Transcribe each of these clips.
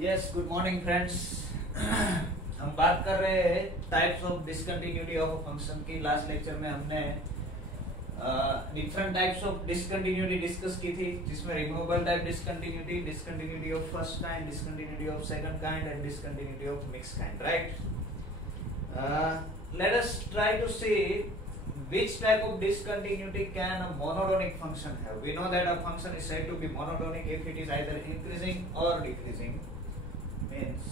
Yes, good morning friends. हम बात कर रहे हैं types of discontinuity of a function की। लास्ट लेक्चर में हमने different types of discontinuity discuss की थी, जिसमें removable type discontinuity, discontinuity of first kind, discontinuity of second kind and discontinuity of mixed kind, right? Let us try to see which type of discontinuity can a monotonic function have. We know that a function is said to be monotonic if it is either increasing or decreasing. Means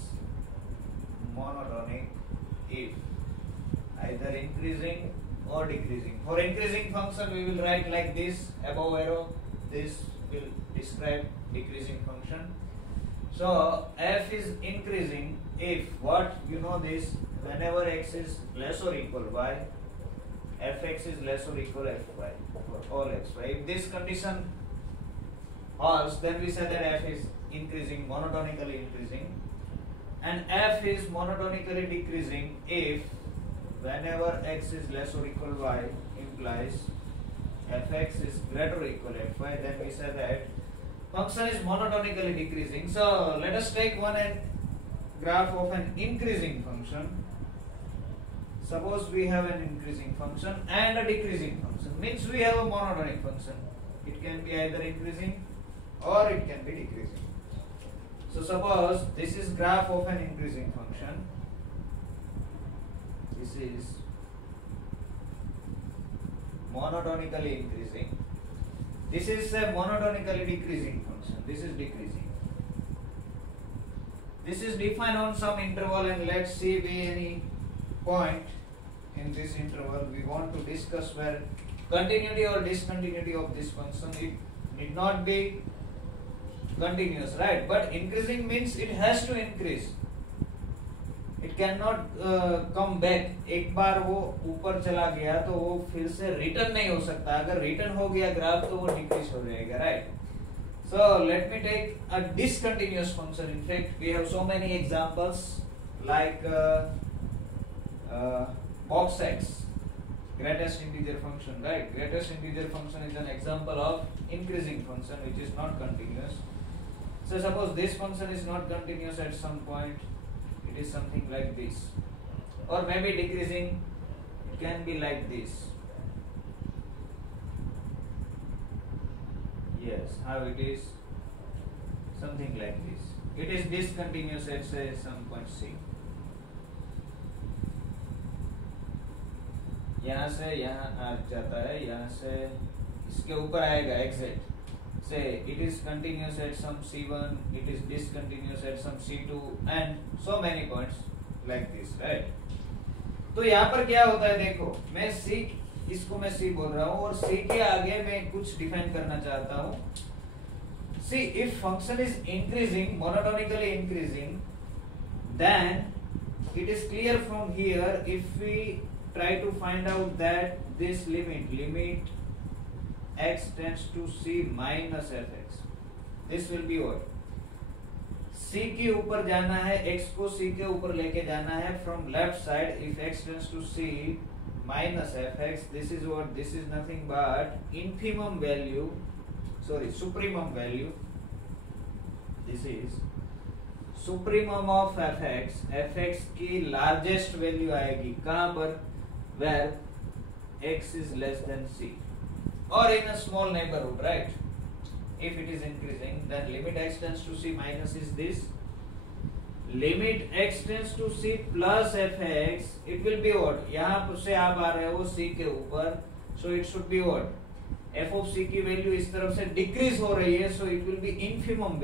monotonic if either increasing or decreasing. For increasing function we will write like this, above arrow. This will describe decreasing function. So f is increasing if what, you know this, whenever x is less or equal y, fx is less or equal fy for all xy. If this condition holds, then we say that f is increasing, monotonically increasing, and f is monotonically decreasing if whenever x is less or equal y implies fx is greater or equal fy, then we say that function is monotonically decreasing. So let us take one graph of an increasing function. Suppose we have an increasing function and a decreasing function, means we have a monotonic function. It can be either increasing or it can be decreasing. So suppose this is graph of an increasing function. This is monotonically increasing. This is a monotonically decreasing function. This is decreasing. This is defined on some interval, and let's see be any point in this interval we want to discuss where continuity or discontinuity of this function, it need not be continuous, right? But increasing means it has to increase. It cannot come back. एक बार वो ऊपर चला गया तो वो फिर से return नहीं हो सकता. अगर रिटर्न हो गया ग्राफ तो वो डिक्रीज हो जाएगा, right? So let me take a discontinuous function. In fact, we have so many examples like box x, greatest integer function, right? Greatest integer function is an example of increasing function which is not continuous. So suppose this function is not continuous at some point, it is something like this, or maybe decreasing, it can be like this. Yes, how it is? Something like this. It is discontinuous at say some point c. यहाँ से यहाँ आ जाता है, यहाँ से इसके ऊपर आएगा एग्जैक्ट. से it is continuous at some c1, it is discontinuous at some c2 and so many points like this, right? तो यहाँ पर क्या होता है, देखो मैं c, इसको मैं c बोल रहा हूँ और c के आगे मैं कुछ डिफाइन करना चाहता हूँ. See, if function is increasing, monotonically increasing, then it is clear from here if we try to find out that this limit x tends to c minus fx, this will be what? c के ऊपर जाना है, x को c के ऊपर लेके जाना है from left side. If x tends to c minus fx, this is what? This is nothing but infimum value, sorry, supremum value. This is supremum of fx. fx की largest value आएगी कहाँ पर? Where x is less than c, or in a small neighborhood, right? If it is increasing, then limit x tends to c minus is this. Limit x tends to c plus fx, it will be what? यहाँ से आप आ रहे हो c के ऊपर, so it should be what? f of c की value इस तरफ से डिक्रीज हो रही है, so it will be infimum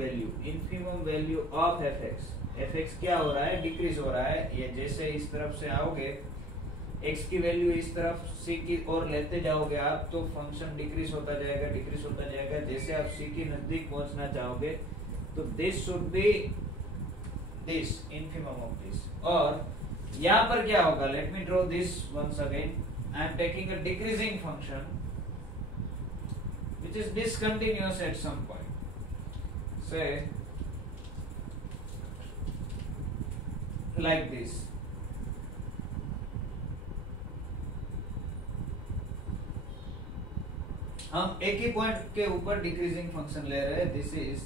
value of fx. fx क्या हो रहा है? डिक्रीज हो रहा है. ये जैसे इस तरफ से आओगे, x की वैल्यू इस तरफ c की ओर लेते जाओगे आप, तो फंक्शन डिक्रीज होता जाएगा. जैसे आप c की नजदीक पहुंचना चाहोगे तो this should be this, infimum of this. और यहाँ पर क्या होगा? Let me draw this once again. I am taking a decreasing function which is discontinuous at some point. Say like this. हम एक ही पॉइंट के ऊपर डिक्रीजिंग फंक्शन ले रहे हैं. This is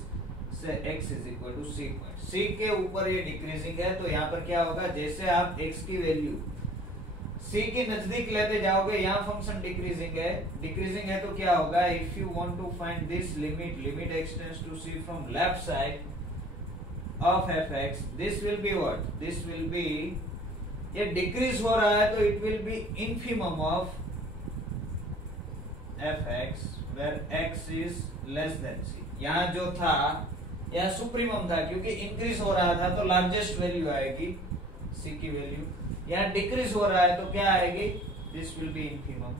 say x is equal to c point. c के ऊपर ये डिक्रीजिंग है, तो यहाँ पर क्या होगा, जैसे आप x की वैल्यू c के नजदीक लेते जाओगे, यहाँ फंक्शन डिक्रीजिंग है तो क्या होगा, if you want to find this limit x tends to c from left side of fx, this will be what, this will be, ये डिक्रीज हो रहा है तो it will be infimum of fx where x is less than c। यहाँ जो था यह supremum था, क्योंकि इंक्रीज हो रहा था तो लार्जेस्ट वैल्यू आएगी c की वैल्यू, यहाँ डिक्रीज हो रहा है तो क्या आएगी, this will be infimum.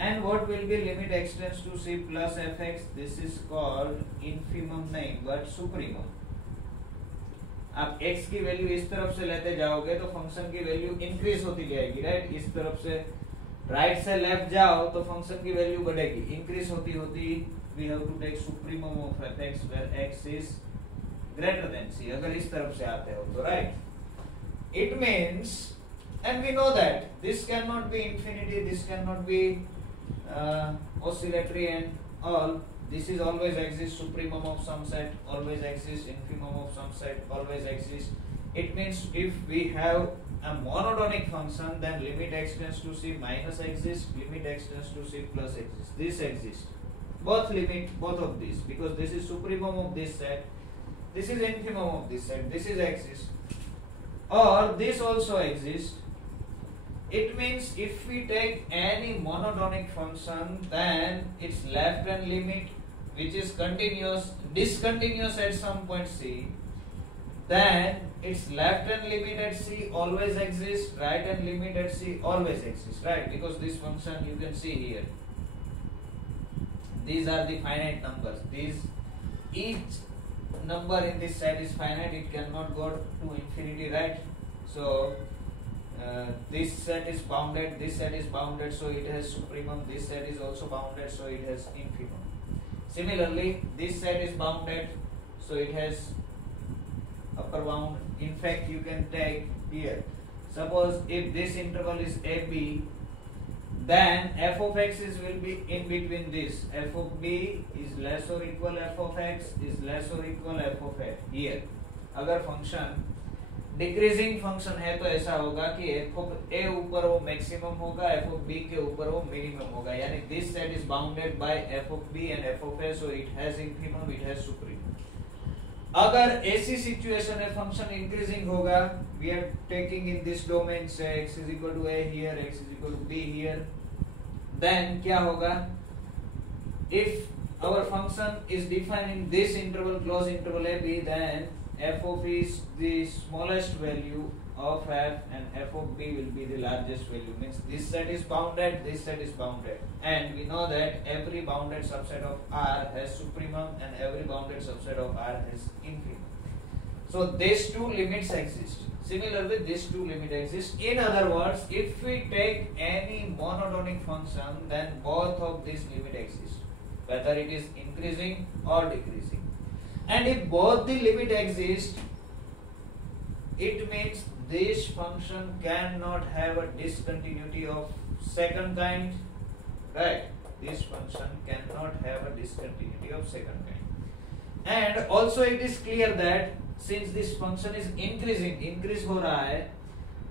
And what will be limit x tends to c plus fx, this is called infimum नहीं बट सुप्रीमम। आप x की वैल्यू इस तरफ से लेते जाओगे तो फंक्शन की वैल्यू इंक्रीज होती जाएगी, राइट। इस तरफ से राइट से लेफ्ट जाओ तो फंक्शन की वैल्यू बढ़ेगी, इंक्रीज होती होती we have to take supremum of fx where x is greater than c, अगर इस तरफ से आते हो तो, right। It means, and we know that this cannot be infinity, this cannot be oscillatory and all, this is always exists supremum of some set, always exists infimum of some set, always exists. It means if we have a monotonic function, then limit extends to c minus exists, limit extends to c plus exists, this exists, both of these, because this is supremum of this set, this is infimum of this set, this is exists, or this also exists. It means if we take any monotonic function, then its left hand limit, which is discontinuous at some point c, then its left hand limit at c always exists, right hand limit at c always exists, right? Because this function you can see here, these are the finite numbers, each number in this set is finite, it cannot go to infinity, right? So this set is bounded, this set is bounded, so it has supremum, this set is also bounded, so it has infimum. Similarly, this set is bounded, so it has upper bound. In fact, you can take here, suppose if this interval is AB, then f of x will be in between this, f of b is less or equal f of x is less or equal f of a। here अगर function decreasing function है तो ऐसा होगा कि f of a ऊपर वो maximum होगा, f of b के ऊपर वो मिनिमम होगा, यानी this set is bounded by f of b and f of a, so it has infimum, it has supremum। अगर ऐसी सिचुएशन है फंक्शन इंक्रीजिंग होगा, we are taking in this domain से x is equal to a here, x is equal to b here, then क्या होगा, if our function is defined in this interval, close interval a b, then f of is the smallest value of f and f of b will be the largest value, means this set is bounded, this set is bounded, and we know that every bounded subset of R has supremum and every bounded subset of R has infimum. So these two limits exist. Similarly, these two limits exist. In other words, if we take any monotonic function, then both of these limits exist, whether it is increasing or decreasing. And if both the limit exist, it means this function cannot have a discontinuity of second kind, right? This function cannot have a discontinuity of second kind. And also it is clear that since this function is increase हो रहा है,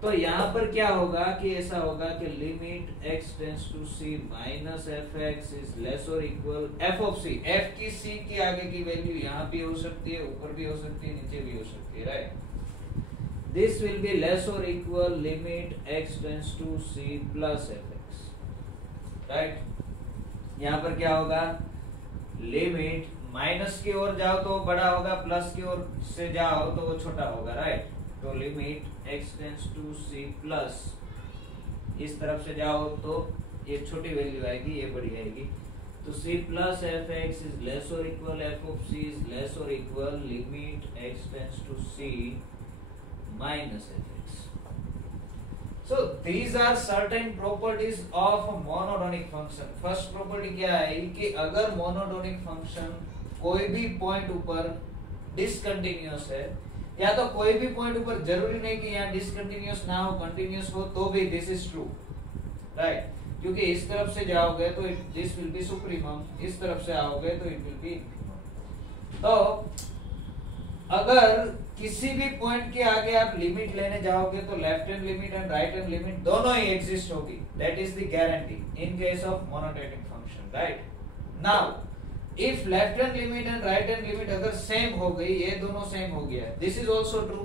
तो यहाँ पर क्या होगा कि ऐसा होगा कि limit x tends to c minus fx is less और equal f of c, f की c की आगे की वैल्यू यहाँ भी हो सकती है, ऊपर भी हो सकती है, नीचे भी हो सकती है, right. This will be less or equal limit x tends to c plus fx, right? यहाँ पर क्या होगा, लिमिट माइनस की ओर जाओ तो बड़ा होगा, प्लस की ओर से जाओ तो वो छोटा होगा, राइट। तो limit x tends to c plus, इस तरफ से जाओ तो ये छोटी वैल्यू आएगी, ये बड़ी आएगी, तो c plus fx is less or equal f of c is less or equal limit x tends to c minus fx. So these are certain properties of a monotonic function. First property क्या है कि अगर monotonic function कोई भी point ऊपर discontinuous है, या तो कोई भी पॉइंट ऊपर जरूरी नहीं कि यहाँ डिसकंटिन्यूअस ना हो, कंटिन्यूअस हो तो भी दिस इज ट्रू, राइट। क्योंकि इस तरफ से जाओगे तो दिस विल बी सुप्रीमम, इस तरफ से आओगे तो इट विल बी इन्फिमम। तो अगर किसी भी पॉइंट के आगे आप लिमिट लेने जाओगे तो left hand limit and right hand limit दोनों ही एग्जिस्ट होगी. That is the guarantee in case of monotonic function, right. Now if left hand limit and right hand limit अगर सेम हो गई, ये दोनों सेम हो गया, this is also true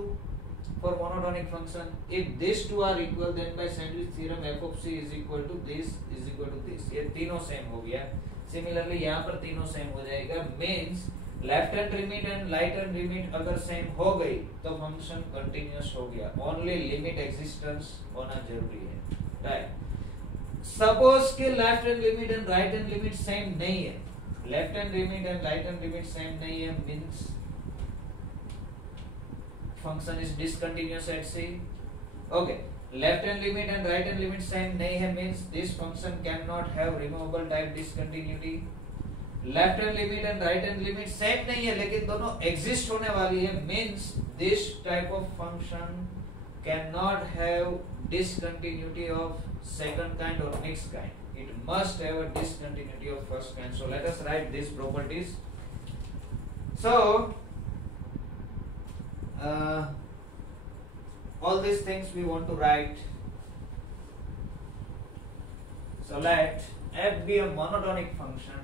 for monotonic function. If this two are equal then by sandwich theorem f of c is equal to this, ये तीनों same हो गया. सिमिलरली यहाँ पर तीनों सेम हो जाएगा. Means left hand limit and right hand limit अगर सेम हो गई तो फंक्शन कंटिन्यूअस हो गया. ओनली लिमिट एग्जिस्टेंस होना जरूरी है, राइट. सपोज कि left hand limit and right hand limit same नहीं है, left hand limit and right hand limit same नहीं है, means function is discontinuous at c. Okay, left hand limit and right hand limit same नहीं है, means this function can not have removable type discontinuity. Left hand limit and right hand limit same नहीं है लेकिन दोनों exist होने वाली है, means this type of function can not have discontinuity of second kind और mixed kind. It must have a discontinuity of first kind. So let us write these properties. So all these things we want to write. So let f be a monotonic function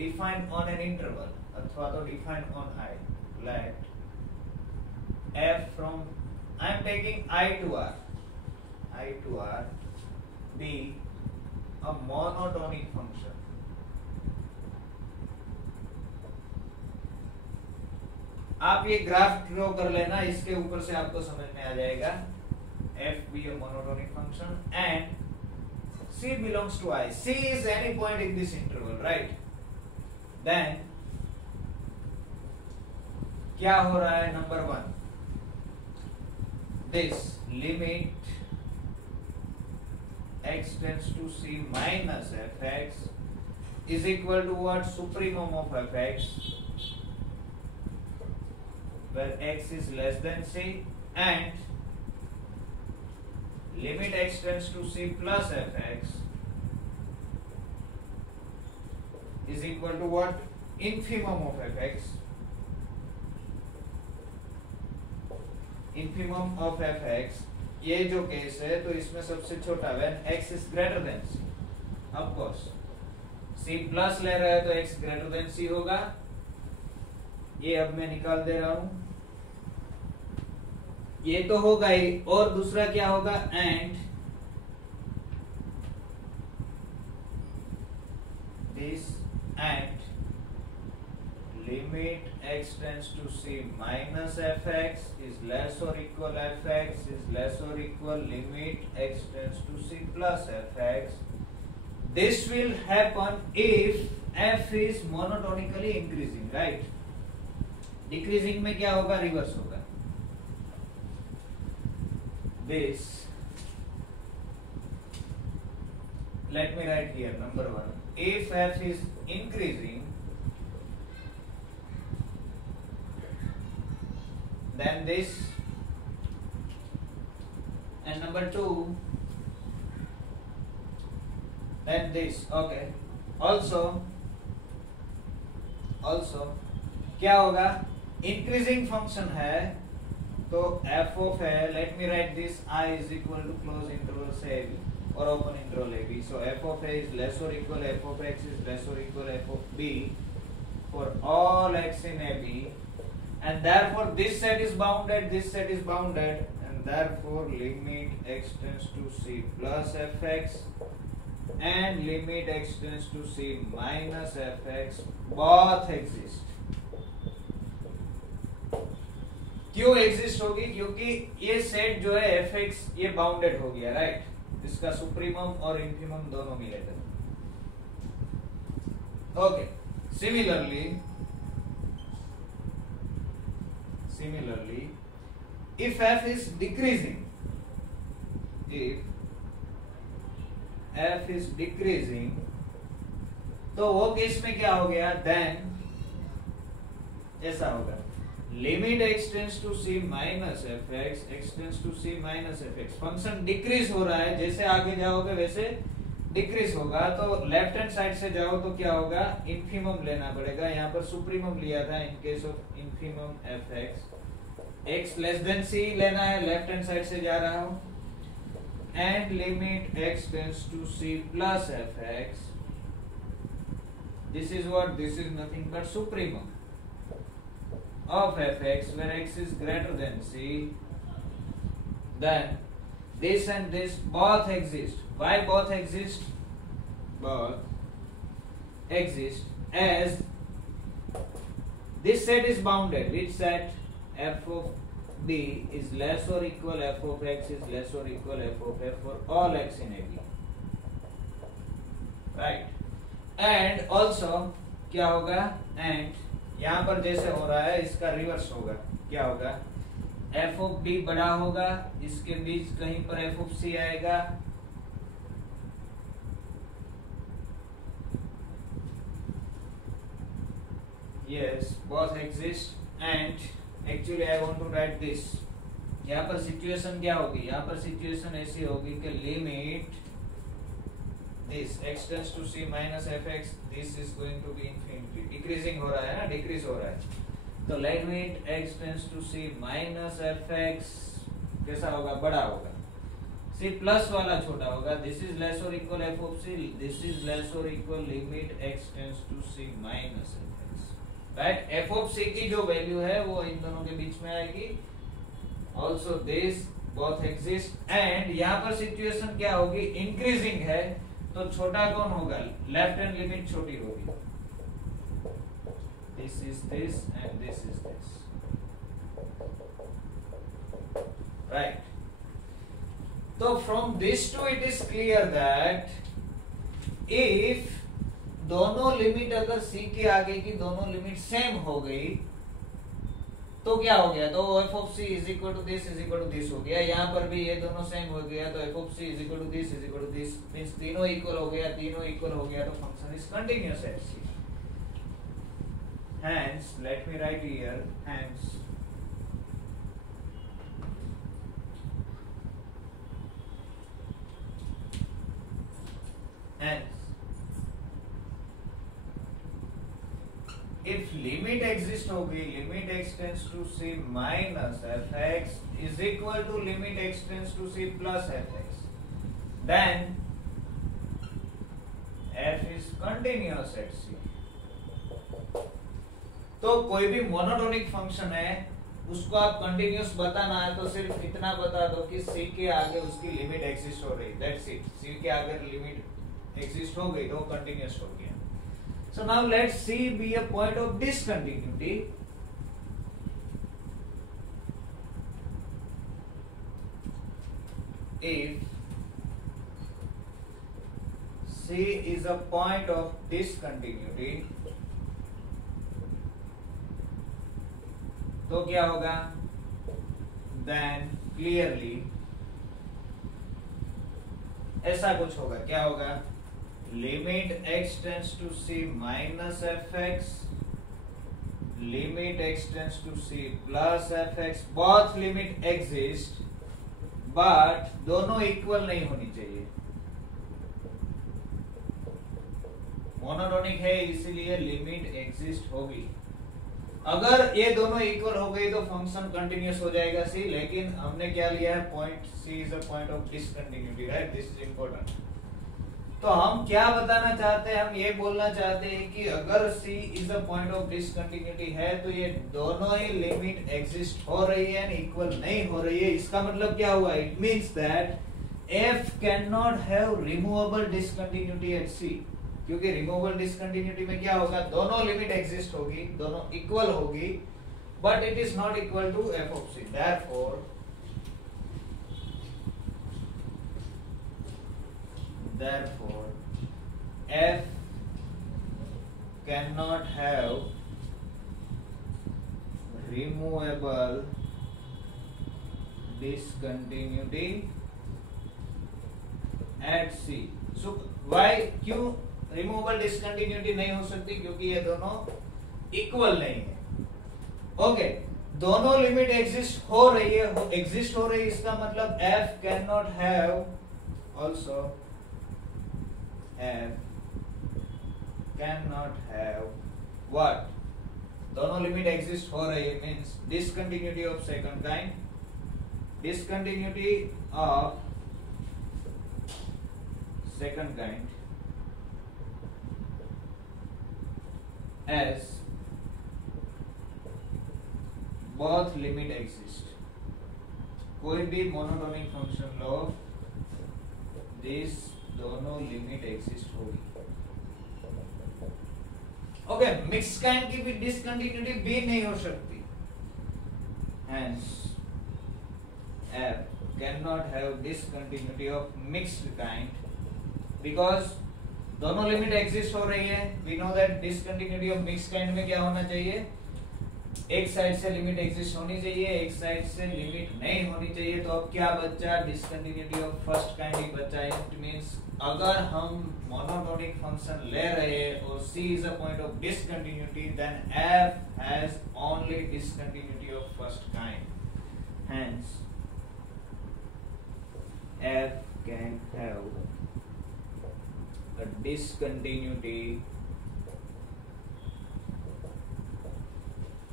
defined on an interval अथवा तो defined on I. Let f from I am taking I to R be a monotonic function. आप ये graph draw कर लेना, इसके ऊपर से आपको समझ में आ जाएगा. f be a monotonic function and c belongs to I. c is any point in this interval, right? Then क्या हो रहा है? Number 1, this limit x tends to c minus fx is equal to what? Supremum of fx, where x is less than c, and limit x tends to c plus fx is equal to what? Infimum of fx. Infimum of fx, ये जो case है तो इसमें सबसे छोटा when x is greater than c. Of course c plus ले रहा है तो x greater than c होगा. ये अब मैं निकाल दे रहा हूं, ये तो होगा ही. और दूसरा क्या होगा? And this and limit x tends to c minus fx is less or equal fx is less or equal limit x tends to c plus fx. This will happen if f is monotonically increasing, right? Decreasing में क्या होगा? Reverse होगा. This, let me write here. Number 1, if f is increasing, then this, and number 2, then this. Okay. Also क्या होगा? Increasing function है तो f of a, let me write this, I is equal to close interval से a b और open interval a b. So f of a is less or equal f of x is less or equal f of b for all x in a b. And therefore this set is bounded, this set is bounded, and therefore limit x tends to c plus fx and limit x tends to c minus fx both exist. क्यों exist होगी? क्योंकि ये set जो है fx ये bounded हो गया, right? इसका सुप्रीमम और इंफिमम दोनों मिलेगा. Okay. Similarly, if f is decreasing, तो वो केस में क्या हो गया? Then ऐसा होगा, limit x tends to c minus fx, x tends to c minus fx. Function decrease हो रहा है, जैसे आगे जाओगे वैसे डिक्रीज होगा तो लेफ्ट हैंड साइड से जाओ तो क्या होगा, इन्फीमम लेना पड़ेगा। यहाँ पर सुप्रीमम लिया था in case of infimum f x less than c लेना है, लेफ्ट हैंड साइड से जा रहा हूं, and limit x tends to c plus f x, this is what, this is nothing but supremum of fx where x is greater than c, then this and this both exist. Why both exist? Both exist as this set is bounded. Which set? F of b is less or equal f of x is less or equal f of f for all x in a b. Right? And also क्या होगा, and यहाँ पर जैसे हो रहा है इसका reverse होगा, क्या होगा, एफ ऑफ बी बड़ा होगा, इसके बीच कहीं पर एफ ऑफ सी आएगा, yes both exist and actually I want to write this। यहाँ पर सिचुएशन क्या होगी, यहाँ पर सिचुएशन ऐसी होगी कि limit this x tends to c minus fx, this is going to be infinity, decreasing हो रहा है ना, decrease हो रहा है, तो limit x tends to c minus fx कैसा होगा, बड़ा होगा, c प्लस वाला छोटा होगा, this is less or equal f of c, this is less or equal limit x tends to c minus fx, right? f of c की जो value है वो इन दोनों के बीच में आएगी, also this both exist, and यहाँ पर सिचुएशन क्या होगी, इंक्रीजिंग है, तो छोटा कौन होगा, लेफ्ट हैंड लिमिट छोटी होगी, this is this and this is this, right? तो from this to it is clear that if दोनों लिमिट अगर सी के आगे की दोनों लिमिट सेम हो गई तो क्या हो गया, तो f of c is equal to this हो गया, यहाँ पर भी ये दोनों सेम हो गया तो f of c is equal to this means तीनों इक्वल हो गया, तो function is continuous at c. Hence, let me write here, hence if limit exist होगी, limit x tends to c minus fx is equal to limit x tends to c plus fx, then f is continuous at c। तो कोई भी monotonic function है उसको आप continuous बताना है तो सिर्फ इतना बता दो कि c के आगे उसकी लिमिट एग्जिस्ट हो रही, दैट्स इट। c के आगे लिमिट एग्जिस्ट हो गई तो कंटिन्यूअस हो गया। So now let C be a point of discontinuity. If C is a point of discontinuity, तो क्या होगा, then clearly ऐसा कुछ होगा, क्या होगा, limit x tends to c minus fx, limit x tends to c plus fx, both limit exist but दोनों equal नहीं होनी चाहिए, मोनोटोनिक है इसीलिए लिमिट एग्जिस्ट होगी। अगर ये दोनों इक्वल हो गई तो फंक्शन कंटिन्यूअस हो जाएगा c, लेकिन हमने क्या लिया है, point c is a point of discontinuity, right? This is important. तो हम क्या बताना चाहते हैं, हम ये बोलना चाहते हैं कि अगर c is a point of discontinuity है तो ये दोनों ही लिमिट एग्जिस्ट हो रही है, इक्वल नहीं हो रही है। इसका मतलब क्या हुआ, it means that f can not have removable discontinuity at c, क्योंकि रिमूवेबल डिसकंटिन्यूटी में क्या होगा, दोनों लिमिट एग्जिस्ट होगी, दोनों इक्वल होगी, but it is not equal to f of c। Therefore, f cannot have removable discontinuity at c। So why, क्यों removable discontinuity नहीं हो सकती, क्योंकि ये दोनों इक्वल नहीं है। ओके, दोनों लिमिट एग्जिस्ट हो रही है, इसका मतलब f cannot have also F cannot have what? दोनों लिमिट एग्जिस्ट हो रही है means discontinuity of second kind, discontinuity of second kind as both limit exist. कोई भी मोनोटोनिक फंक्शन लो, दिस दोनों लिमिट एग्जिस्ट होगी. ओके, मिक्स काइंड की भी डिसकंटिन्यूटी भी नहीं हो सकती. Hence F cannot have discontinuity of mixed kind because दोनों लिमिट एग्जिस्ट हो रही है. We know that discontinuity of mixed kind में क्या होना चाहिए? एक साइड से लिमिट एग्जिस्ट होनी चाहिए, एक साइड से लिमिट नहीं होनी चाहिए. तो अब क्या बचा? डिसकंटिन्यूटी ऑफ फर्स्ट काइंड ही बचा. इट मींस अगर हम मोनोटोनिक फंक्शन ले रहे हैं और C is a point of discontinuity, then F has only discontinuity of first kind. Hence F can have a discontinuity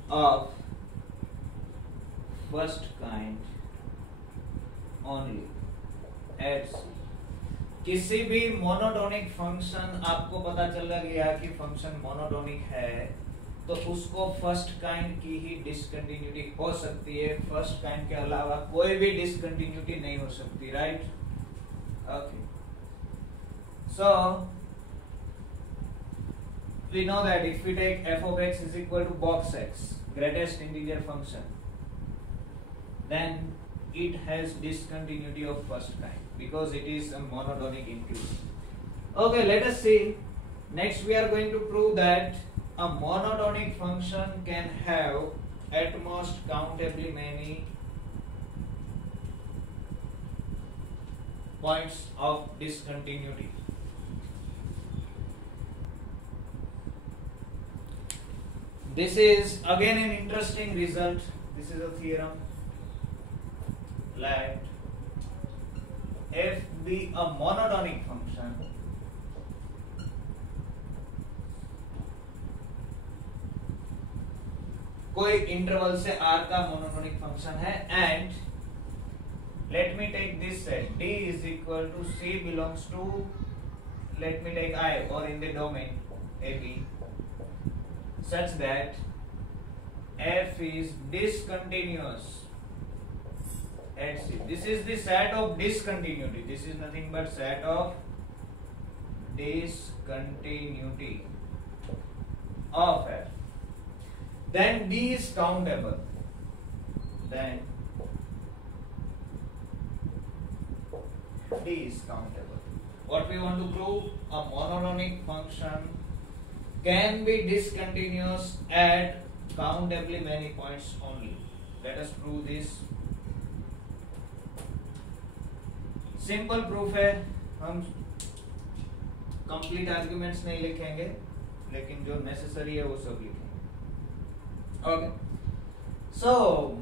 of first kind only at C. किसी भी मोनोटोनिक फंक्शन आपको पता चल गया कि फंक्शन मोनोटोनिक है तो उसको फर्स्ट काइंड की ही डिसकंटिन्यूटी हो सकती है. फर्स्ट काइंड के अलावा कोई भी डिसकंटिन्यूटी नहीं हो सकती. Right? Okay, so we know that if we take f of x is equal to box x, greatest integer function, then it has discontinuity of first kind because it is a monotonic increase. Okay, let us see. Next we are going to prove that a monotonic function can have at most countably many points of discontinuity. This is again an interesting result. This is a theorem. Let f be a monotonic function कोई interval से r का monotonic function है and let me take this set d is equal to c belongs to, let me take I, or in the domain AB, such that f is discontinuous at C. This is the set of discontinuity. This is nothing but set of discontinuity of f. Then D is countable. Then D is countable. What we want to prove? A monotonic function can be discontinuous at countably many points only. Let us prove this. Simple proof है. हम complete arguments नहीं लिखेंगे लेकिन जो necessary है वो सब लिखेंगे. ओके, सो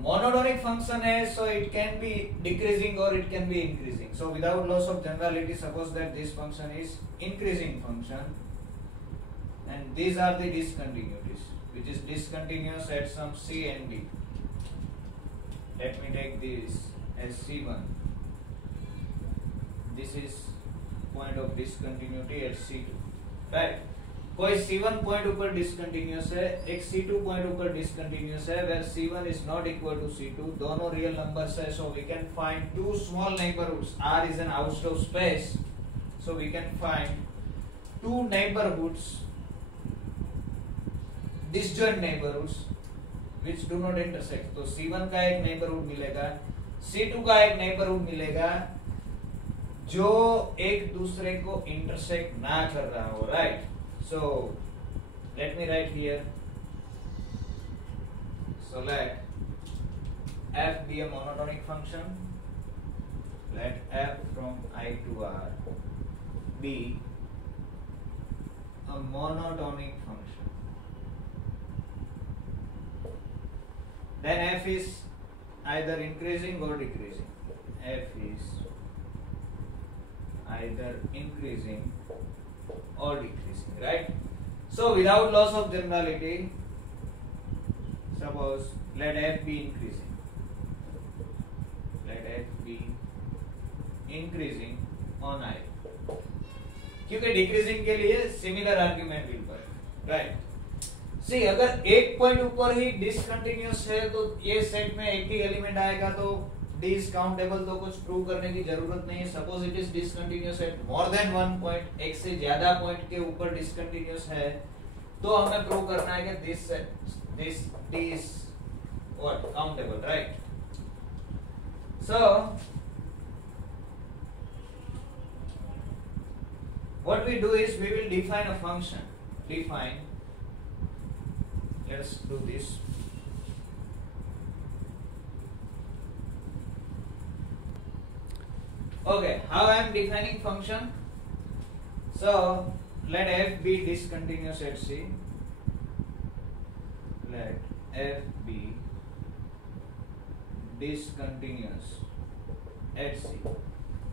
मोनोटोनिक फंक्शन है, so it can be decreasing और it can be increasing. So without loss of generality, suppose that this function is increasing function and these are the discontinuities which is discontinuous at some C and D. Let me take this as C1. This is point of discontinuity at C2. Right? कोई C1 point ऊपर discontinuous है, एक C2 point ऊपर discontinuous है, where C1 is not equal to C2. दोनों real numbers है, so we can find two small neighborhoods. R is an Hausdorff space, so we can find two neighborhoods, disjoint neighborhoods which do not intersect. तो C1 का एक neighborhood मिलेगा, C2 का एक neighborhood मिलेगा जो एक दूसरे को intersect ना कर रहा हो. Right? So let me write here. So let f be a monotonic function. Let f from I to R be a monotonic function. Then f is either increasing or decreasing. F is either increasing or decreasing, right? So without loss of generality, suppose let f be increasing. Let f be increasing on I, क्योंकि decreasing के लिए similar argument will work, right? See अगर एक point ऊपर ही discontinuous है तो ये set में एक ही एलिमेंट आएगा, तो डिसकाउंटेबल, तो कुछ प्रूव करने की जरूरत नहीं है. Suppose it is discontinuous at more than one point, एक से ज्यादा पॉइंट के ऊपर डिसकंटिन्यूअस है, तो हमें प्रूव करना है कि this is what countable, right? So what we do is we will define a function. Let's do this. Okay, how I am defining function? So let f be discontinuous at C. Let f be discontinuous at C.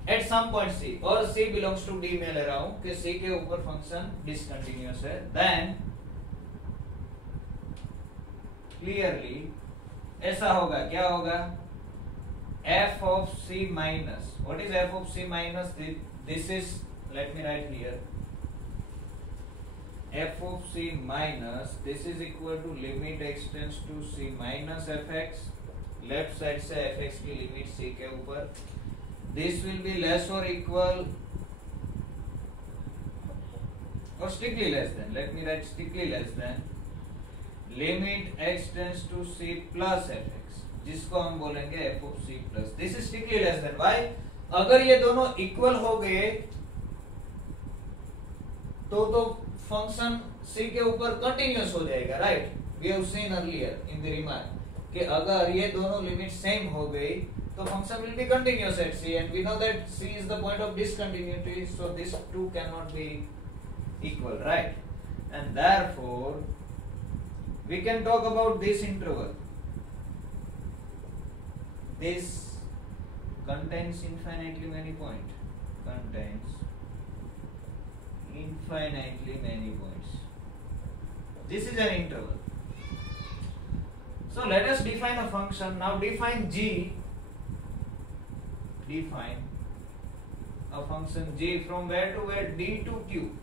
At some point C, और C belongs to D में ले रहा हूं कि C के ऊपर function discontinuous है, then clearly ऐसा होगा, क्या होगा? f of C minus, what is f of C minus? This is, let me write here, f of C minus, this is equal to limit extends to C minus fx, left side से fx की limit C के ऊपर. This will be less or equal or strictly less than, let me write strictly less than, limit x tends to C plus fx, जिसको हम बोलेंगे f of C plus. This is strictly less than. Why? अगर ये दोनों equal हो गए तो function C के ऊपर कंटिन्यूअस हो जाएगा, right? We have seen earlier in the remark कि अगर ये दोनों लिमिट सेम हो गई तो function will be continuous at C, and we know that C is the point of discontinuity, so these two cannot be equal, right? And therefore we can talk about this interval. This contains infinitely many points. This is an interval. So let us define a function. Now define G. Define a function G from where to where? D to Q.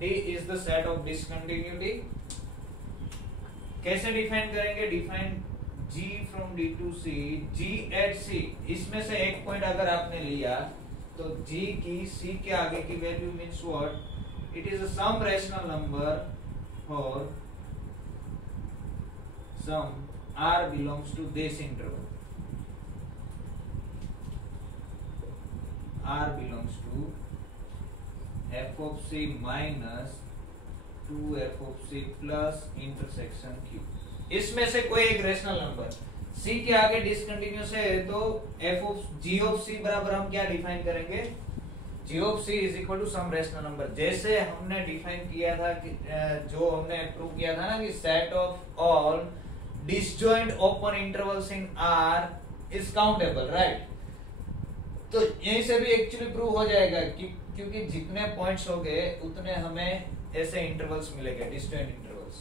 D is the set of discontinuity. कैसे define करेंगे? Define G from D to C. G at C, इसमें से एक point अगर आपने लिया तो G की C के आगे की value means what? It is a some rational number for some R belongs to this interval. R belongs to f of C minus 2f of C plus intersection Q. इसमें से कोई एक rational number C के आगे discontinuous है तो f of G of C बराबर हम क्या डिफाइन करेंगे? G of C is equal to some rational number. जैसे हमने डिफाइन किया था कि जो हमने प्रूव किया था ना कि set of all disjoint open intervals in R is countable, right? तो यहीं से भी एक्चुअली प्रूव हो जाएगा कि क्योंकि जितने पॉइंट्स हो गए उतने हमें ऐसे इंटरवल्स मिलेंगे, disjoint intervals.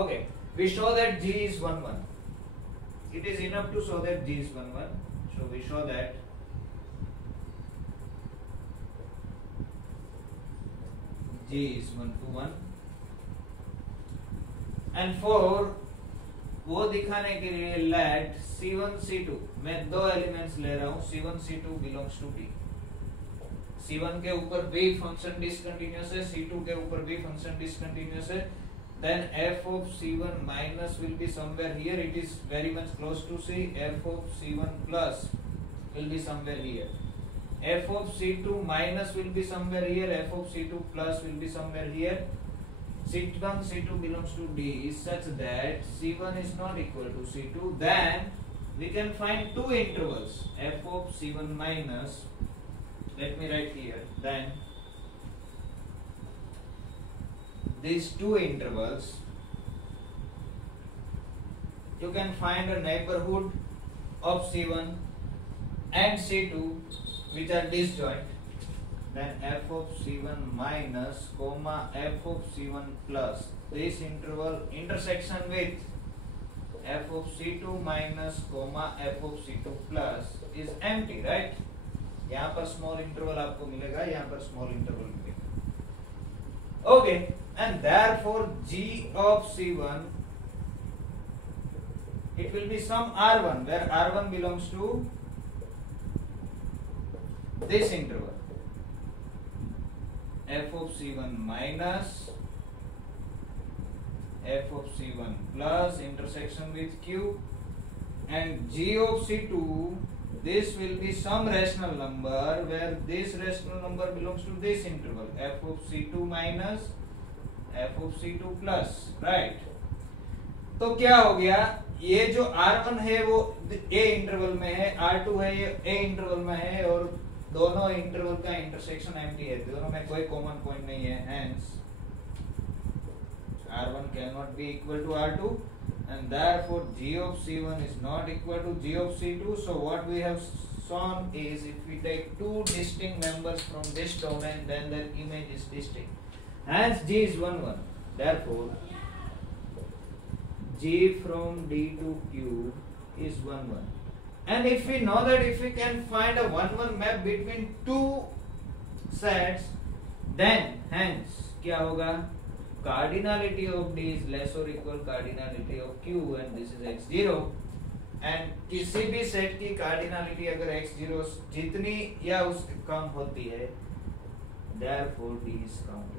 Okay, we show that G is 1 1. It is enough to show that G is 1 1. So we show that G is 1 to 1. And for वो दिखाने के लिए let C1 C2, मैं दो एलिमेंट्स ले रहा हूँ, C1 C2 belongs to D. C1 के ऊपर भी फंक्शन डिसकंटिन्यूअस है, C2 के ऊपर भी फंक्शन डिसकंटिन्यूअस है. Then f of C1 minus will be somewhere here. It is very much close to C. F of C1 plus will be somewhere here. F of C2 minus will be somewhere here. F of C2 plus will be somewhere here. C1 C2 belongs to D such that C1 is not equal to C2. Then we can find two intervals. F of C1 minus, let me write here. Then these two intervals, you can find a neighborhood of C1 and C2 which are disjoint. then f of c1 minus comma f of c1 plus. This interval intersection with f of c2 minus comma f of c2 plus is empty, right? यहाँ पर small interval आपको मिलेगा, यहाँ पर small interval मिलेगा. Okay, and therefore g of c1 it will be some r1 where r1 belongs to this interval, f of c1 minus f of c1 plus intersection with q, and g of c2, this will be some rational number where this rational number belongs to this interval, f of c2 minus f of c2 plus, right? तो क्या हो गया, ये जो r1 है वो a interval में है, r2 है ये a इंटरवल में है, और दोनों इंटरवल का इंटरसेक्शन एम्प्टी है, दोनों में कोई कॉमन पॉइंट नहीं है. Hence r1 cannot be equal to r2, and therefore g of c1 is not equal to g of c2. So what we have shown is, if we take two distinct members from this domain, then their image is distinct. Hence g is 1 1. Therefore g from d to q is 1 1. And if we know that if we can find a 1 1 map between two sets, then hence क्या होगा, cardinality of d is less or equal cardinality of q, and this is x0. and किसी भी set की cardinality अगर x0 जितनी या उससे कम होती है, therefore d is countable.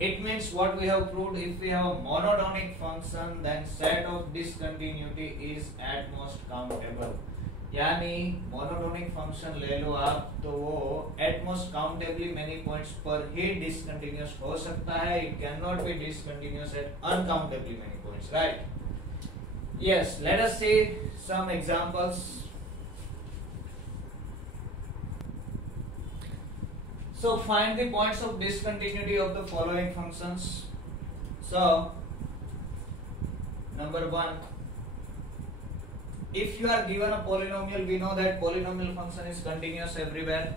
It means what we have proved, if we have a monotonic function, then set of discontinuity is at most countable. यानी मोनोटोनिक फंक्शन ले लो आप, तो वो at most countably many points पर ही discontinuous हो सकता है. It can not be discontinuous at uncountably many points, right? Yes, let us see some examples. So find the points of discontinuity of the following functions. So number 1, if you are given a polynomial, we know that polynomial function is continuous everywhere.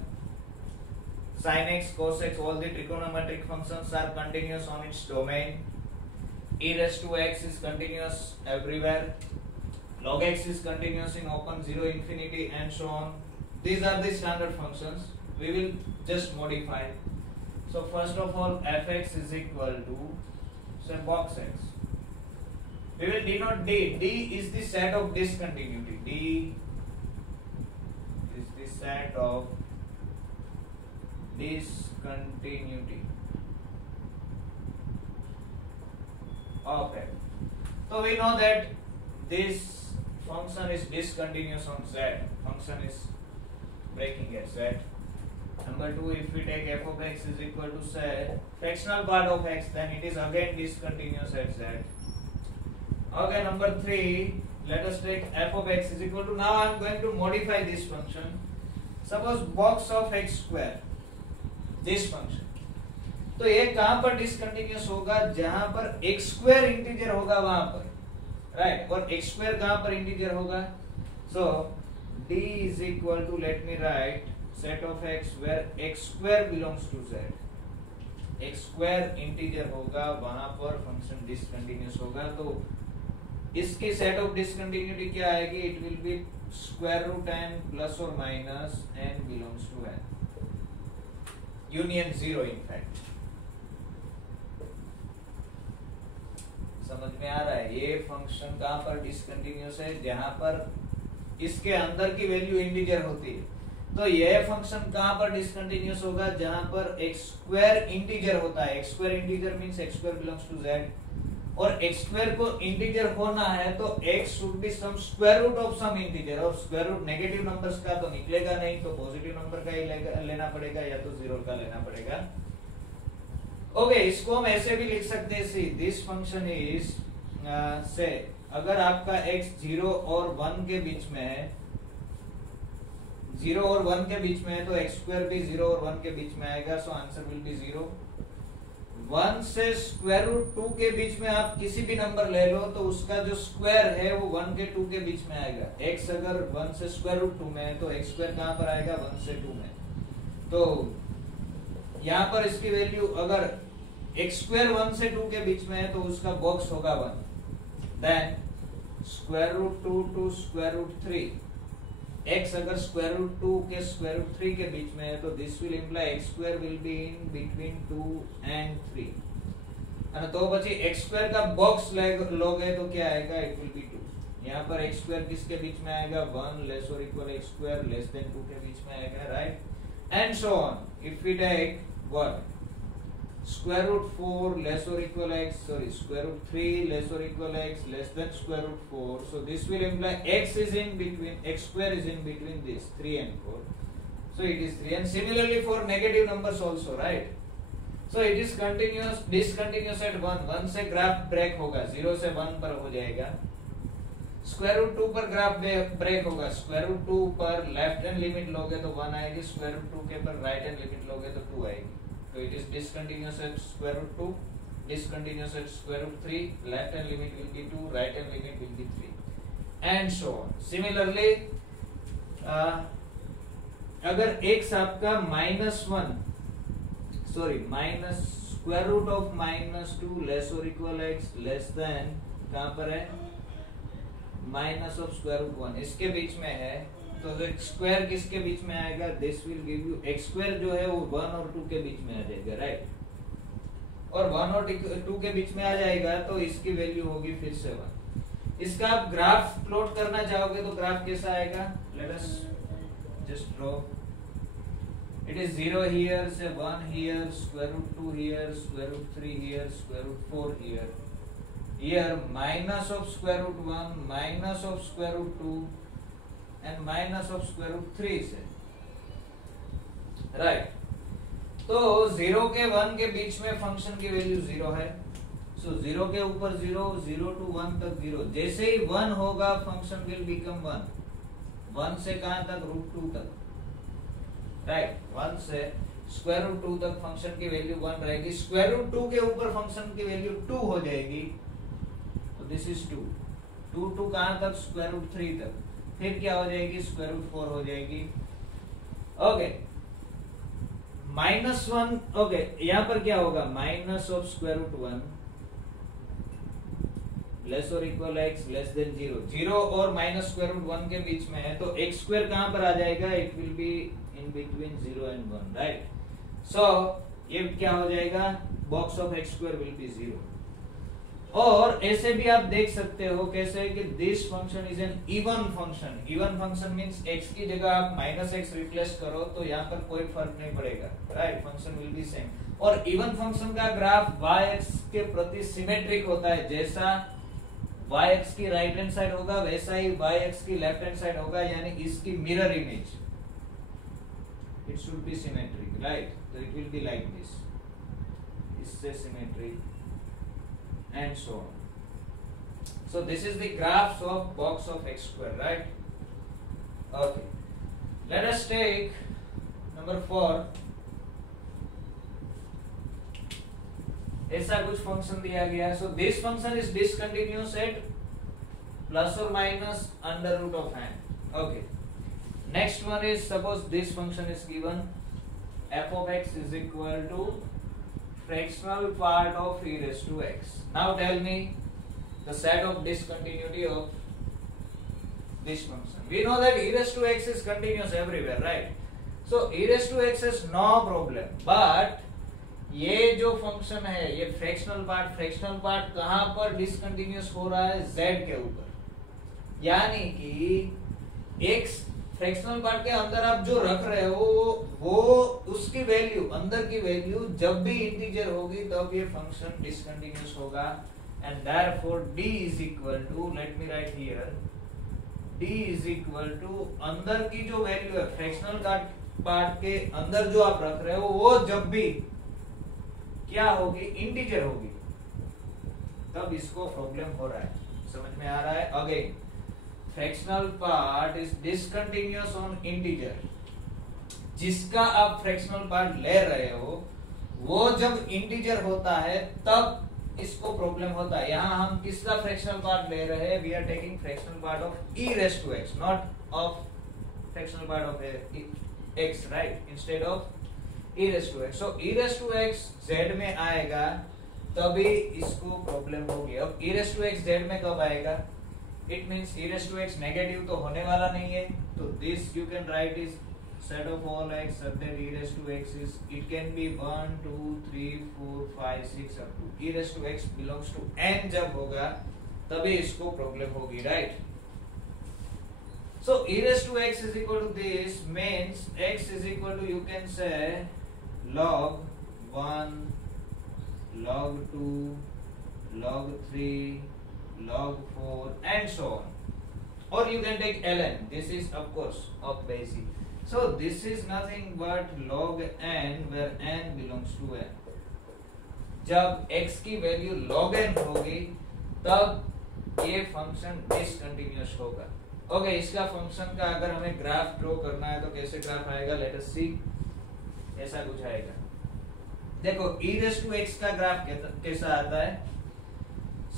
Sin x, cos x, all the trigonometric functions are continuous on its domain. E raised to x is continuous everywhere. Log x is continuous in open 0, infinity, and so on. These are the standard functions. We will just modify. So first of all, fx is equal to, say, box x. We will denote d. D is the set of discontinuity. D is the set of discontinuity of f. So we know that this function is discontinuous on z. Function is breaking at z. Number 2, if we take f of x is equal to, say, fractional part of x, then it is again discontinuous at z. Okay, number 3, let us take f of x is equal to, now I am going to modify this function. Suppose box of x square, this function. तो ये कहां पर discontinuous होगा, जहां पर x square integer होगा वहां पर, राइट? और x स्क्वायर कहां पर इंटीजर होगा? So d is equal to, let me write, set of x where x square belongs to z. x square integer होगा, वहां पर फंक्शन डिसकंटिन्यूअस होगा. तो इसकी सेट ऑफ डिसकंटिन्यूटी क्या आएगी? It will be square root n plus और minus n belongs to n, union 0. In fact समझ में आ रहा है? ये फंक्शन कहां पर डिसकंटिन्यूअस है, जहां पर इसके अंदर की वैल्यू इंटीजर होती है. तो यह फंक्शन कहां पर डिसकंटिन्यूअस होगा, जहां पर x स्क्वायर इंटीजर होता है. x square integer means x square belongs to z, और x स्क्वायर को इंटीजर होना है तो x should be some square root of some integer, और स्क्वायर रूट नेगेटिव नंबर्स का तो निकलेगा नहीं, तो पॉजिटिव नंबर का ही लेना पड़ेगा या तो जीरो का लेना पड़ेगा. ओके, इसको हम ऐसे भी लिख सकते हैं, सी दिस फंक्शन इज, से अगर आपका x 0 और 1 के बीच में है, 0 और 1 के बीच में है, तो x स्क्वायर भी 0 और 1 के बीच में आएगा. So answer will be 0. 1 से स्क्वायर रूट 2 के बीच में आप किसी भी नंबर ले लो तो उसका जो स्क्वायर है वो 1 के 2 के बीच में आएगा। x अगर 1 से स्क्वायर रूट 2 में है तो x स्क्वायर कहां पर आएगा? 1 से 2 में। तो यहां पर इसकी वैल्यू अगर x स्क्वायर 1 से 2 के बीच में है तो उसका बॉक्स होगा 1। Then square root 2 to square root 3, x अगर स्क्वायर रूट 2 के स्क्वायर रूट 3 के बीच में है तो this will imply x square will be in between 2 and 3। है तो પછી x स्क्वायर का बॉक्स लोगे तो क्या आएगा? It will B 2। यहाँ पर x स्क्वायर किसके बीच में आएगा? 1 लेस और equal x square less than 2 के बीच में आएगा, right? And so on. If we take what? square root 4 less or equal x, sorry, square root 3 less or equal x less than square root 4. So this will imply x is in between, x square is in between this 3 and 4. So it is 3. And similarly for negative numbers also, right? So it is continuous, discontinuous at 1. 1 से graph break होगा, 0 से 1 पर हो जाएगा। Square root 2 पर graph break होगा, square root 2 पर left hand limit लोगे तो 1 आएगी, स्क्वायर रूट 2 के पर राइट हैंड लिमिट लोगे तो 2 आएगी। So it is discontinuous at square root 2, discontinuous at square root 3, left hand limit will be 2, right hand limit will be 3, and so on. Similarly, अगर x आपका -1, sorry, minus square root of -2 less or equal x less than कहाँ पर है? Minus of square root 1 इसके बीच में है तो square किसके बीच में आएगा? This will give you x square जो है वो 1 और 2 के बीच में आ जाएगा, राइट? और 1 और 2 के बीच में आ जाएगा तो इसकी वैल्यू होगी फिर से 1। इसका आप ग्राफ प्लॉट करना चाहोगे तो ग्राफ कैसा आएगा? Let us just draw. It is 0 here से 1 here, square root 2 here, square root 3 here, square root 4 here, here minus of square root 1, minus of square root 2 and minus of square root 3 से, right? तो 0 के 1 के बीच में function की value 0 है। सो 0 के ऊपर 0, 0 to 1 तक 0। जैसे ही 1 होगा फंक्शन विल बिकम 1। 1 से कहां तक? रूट 2 तक, राइट? 1 से स्क्वायर रूट 2 तक फंक्शन की वैल्यू 1 रहेगी। स्क्वायर रूट 2 के ऊपर फंक्शन की वैल्यू 2 हो जाएगी तो दिस इज 2। 2 to कहां तक? स्क्वायर रूट 3 तक। फिर क्या हो जाएगी? स्क्वायर रूट 4 हो जाएगी। ओके, -1, ओके, यहां पर क्या होगा? Minus of square root 1 less और इक्वल x लेस देन 0। 0 और माइनस स्क्वायर रूट 1 के बीच में है तो x स्क्वायर कहां पर आ जाएगा? It will be in between 0 and 1, right? So ये क्या हो जाएगा? Box of x square will be 0। और ऐसे भी आप देख सकते हो कैसे कि this function is an even function. Even function means x की जगह आप -x रिप्लेस करो तो यहाँ पर कोई फर्क नहीं पड़ेगा, right? Function will be same. और इवन फंक्शन का ग्राफ y-x के प्रति सिमेट्रिक होता है। जैसा y-x की राइट हैंड साइड होगा वैसा ही y-x की लेफ्ट हैंड साइड होगा, यानी इसकी mirror image. It should be symmetric, right? तो it will be like this, इससे symmetric and so on. So this is the graphs of box of x square, right? Okay, let us take number 4. ऐसा कुछ function दिया गया है। So this function is discontinuous at plus or minus under root of n. Okay, next one is, suppose this function is given, f of x is equal to fractional part of e raised to x. Now tell me the set of discontinuity of this function. We know that e raised to x is continuous everywhere, right? So e raised to x is no problem. But ये जो function है ये fractional part कहां पर discontinuous हो रहा है? z के ऊपर, यानी कि x फ्रैक्शनल पार्ट के अंदर आप जो रख रहे हो वो उसकी वैल्यू, अंदर की वैल्यू जब भी इंटीजर होगी तब ये फंक्शन डिसकंटिन्यूअस होगा। And therefore d is equal to, let me write here, d is equal to अंदर की जो वैल्यू है फ्रैक्शनल पार्ट के अंदर जो आप रख रहे हो वो जब भी क्या होगी? इंटीजर होगी, तब इसको प्रॉब्लम हो रहा है। समझ में आ रहा है? Again, fractional part is discontinuous on integer. जिसका आप फ्रैक्शनल पार्ट ले रहे हो वो जब इंटीजर होता है तब इसको प्रॉब्लम होता है। यहाँ हम किसका फ्रैक्शनल पार्ट ले रहे हैं? We are taking fractional part of e raise to x, not of fractional part of x, right, instead of e raise to x। So e raise to x z में आएगा तभी इसको problem होगी। अब e raise to x z में कब आएगा? It means e raise to x negative तो होने वाला नहीं है, तो this you can write is set of all x such that e raised to x is, it can be 1 2 3 4 5 6 up to e raised to x belongs to n जब होगा तभी इसको प्रॉब्लम होगी, right. so e raised to x is equal to this means x is equal to, you can say, log 1 log 2 log 3 log 4 and so on, or you can take ln. This is of course of basic. So this is nothing but log n where n belongs to n. जब x की value log n होगी तब ये function discontinuous होगा। Okay, इसका function का अगर हमें ग्राफ ड्रॉ करना है तो कैसे ग्राफ आएगा? लेट अस सी। ऐसा कुछ आएगा, देखो e raised to x का ग्राफ कैसा आता है?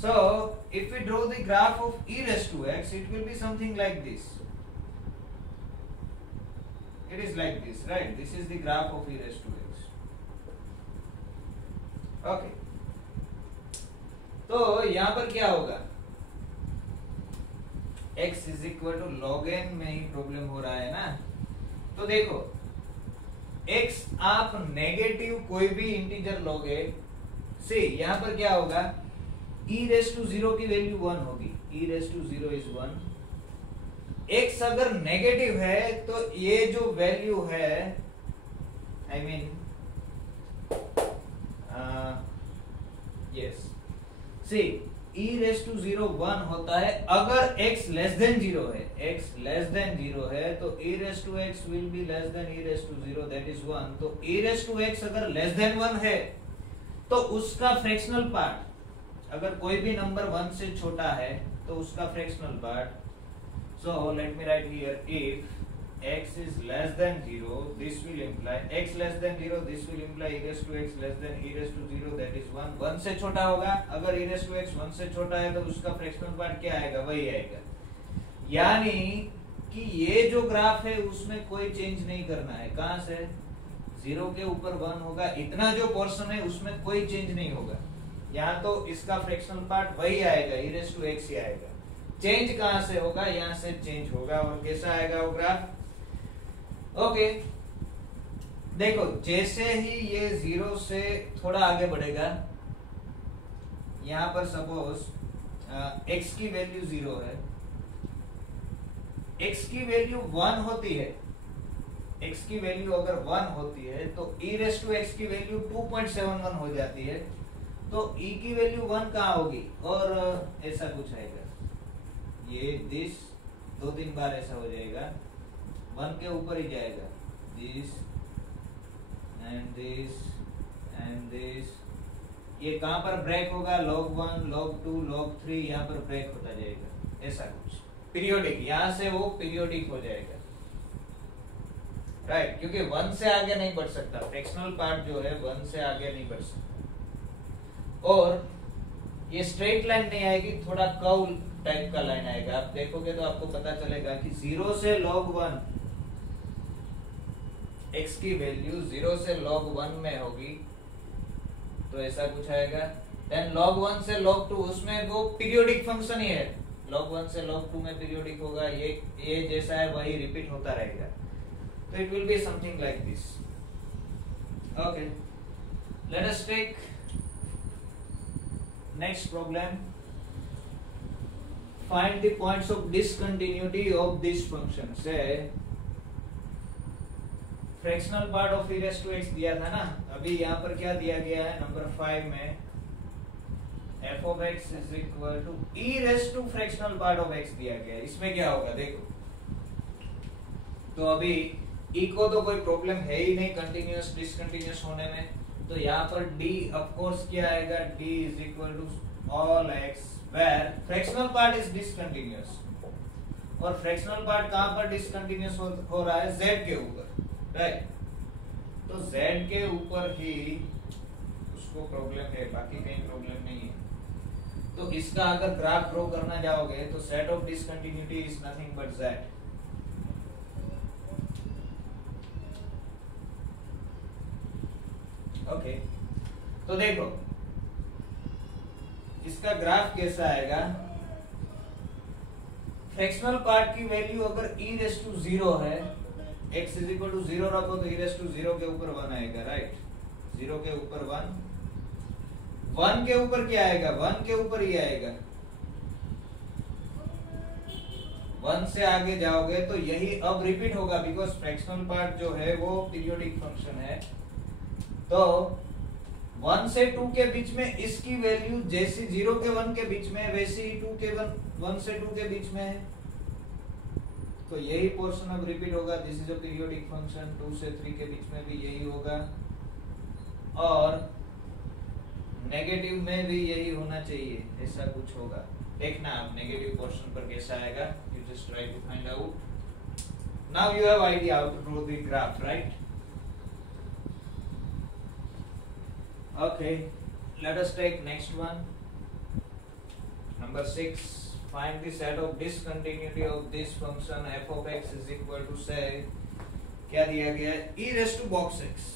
So if we draw the graph of e raised to x, it will be something like this. It is like this, right? This is the graph of e raised to x. Okay. तो यहां पर क्या होगा? x is equal to log n में ही problem हो रहा है ना। तो देखो x आप नेगेटिव कोई भी इंटीजर लोगे, से यहां पर क्या होगा? e raised to 0 की वैल्यू 1 होगी। e raised to 0 is 1। x अगर नेगेटिव है तो ये जो वैल्यू है, I mean yes, see e raise to 0 1 होता है अगर x लेस देन 0 है। x लेस देन 0 है तो e raise to x will be less than e raise to 0, that is 1। तो e रेज़ टू x अगर less than 1 है तो उसका फ्रैक्शनल पार्ट, अगर कोई भी नंबर 1 से छोटा है तो उसका fractional part, so let me write here, if x is less than 0, this will imply x less than 0, this will imply e raised to x less than e raised to 0, that is 1। 1 से छोटा होगा, अगर e raised to x 1 से छोटा है तो उसका fractional part क्या आएगा? वही आएगा। यानी कि ये जो ग्राफ है उसमें कोई चेंज नहीं करना है। कहां से? 0 के ऊपर 1 होगा, इतना जो पोर्शन है उसमें कोई चेंज नहीं होगा। यहाँ तो इसका फ्रैक्शनल पार्ट वही आएगा, e raised to x ही आएगा। चेंज कहां से होगा? यहां से चेंज होगा। और कैसा आएगा वो ग्राफ? ओके, देखो जैसे ही ये 0 से थोड़ा आगे बढ़ेगा, यहां पर सपोज x की वैल्यू 0 है, x की वैल्यू 1 होती है, x की वैल्यू अगर 1 होती है तो e रेज़ टू x की वैल्यू 2.71 हो जाती है, तो e की वैल्यू 1 कहां होगी? और ऐसा कुछ आएगा, ये दिस 2-3 बार ऐसा हो जाएगा, 1 के ऊपर ही जाएगा, this and this and this. ये कहां पर ब्रेक होगा? log 1 log 2 log 3, यहाँ पर ब्रेक होता जाएगा, ऐसा कुछ पीरियोडिक, यहां से वो पीरियोडिक हो जाएगा, राइट, क्योंकि 1 से आगे नहीं बढ़ सकता, फ्रैक्शनल पार्ट जो है 1 से आगे नहीं बढ़ सकता। और ये स्ट्रेट लाइन नहीं आएगी, थोड़ा कर्व टाइप का लाइन आएगा। आप देखोगे तो आपको पता चलेगा कि 0 से log 1 x की वैल्यू 0 से log 1 में होगी, तो ऐसा कुछ आएगा। देन log 1 से log 2, उसमें वो पीरियोडिक फंक्शन ही है, log 1 से log 2 में पीरियोडिक होगा, ये जैसा है वही रिपीट होता रहेगा। तो it will be something like this. Okay, let us take next problem. Find the points of discontinuity of this function. Say fractional part of e raised to x दिया था ना, अभी यहाँ पर क्या दिया गया है? नंबर 5 में f of x is equal to e raised to fractional part of x दिया गया है। इसमें क्या होगा देखो, तो अभी e को तो कोई प्रॉब्लम है ही नहीं कंटिन्यूअस डिसकंटिन्यूअस होने में, तो यहाँ पर d ऑफ कोर्स क्या आएगा? d is equal to all x where fractional part is discontinuous, और फ्रैक्शनल पार्ट कहां पर डिसकंटिन्यूअस हो रहा है? z के ऊपर, राइट। तो z के ऊपर ही उसको प्रॉब्लम है, बाकी कहीं प्रॉब्लम नहीं है। तो इसका अगर ग्राफ ड्रॉ करना जाओगे तो set of discontinuity is nothing but z। Okay, तो देखो इसका ग्राफ कैसा आएगा। फ्रैक्शनल पार्ट की वैल्यू अगर e रेस टू 0 है, x इज इक्वल टू 0 रखो तो e रेस टू 0 के ऊपर 1 आएगा, राइट। 0 के ऊपर 1 के ऊपर क्या आएगा, 1 के ऊपर ही आएगा। 1 से आगे जाओगे तो यही अब रिपीट होगा, बिकॉज फ्रैक्शनल पार्ट जो है वो पीरियोडिक फंक्शन है। तो 1 से 2 के बीच में इसकी वैल्यू जैसी 0 के 1 के बीच में वैसी ही 2 के 1 से 2 के बीच में है, तो यही पोर्शन अब रिपीट होगा। This is a periodic function. 2 से 3 के बीच में भी यही होगा और नेगेटिव में भी यही होना चाहिए, ऐसा कुछ होगा। देखना आप नेगेटिव पोर्शन पर कैसा आएगा। You just try to find out. Now you have idea how to draw the graph, right? Okay, let us take next one. Number 6. Find the set of discontinuity of this function f of x is equal to, say, क्या दिया गया है, e raised to box x,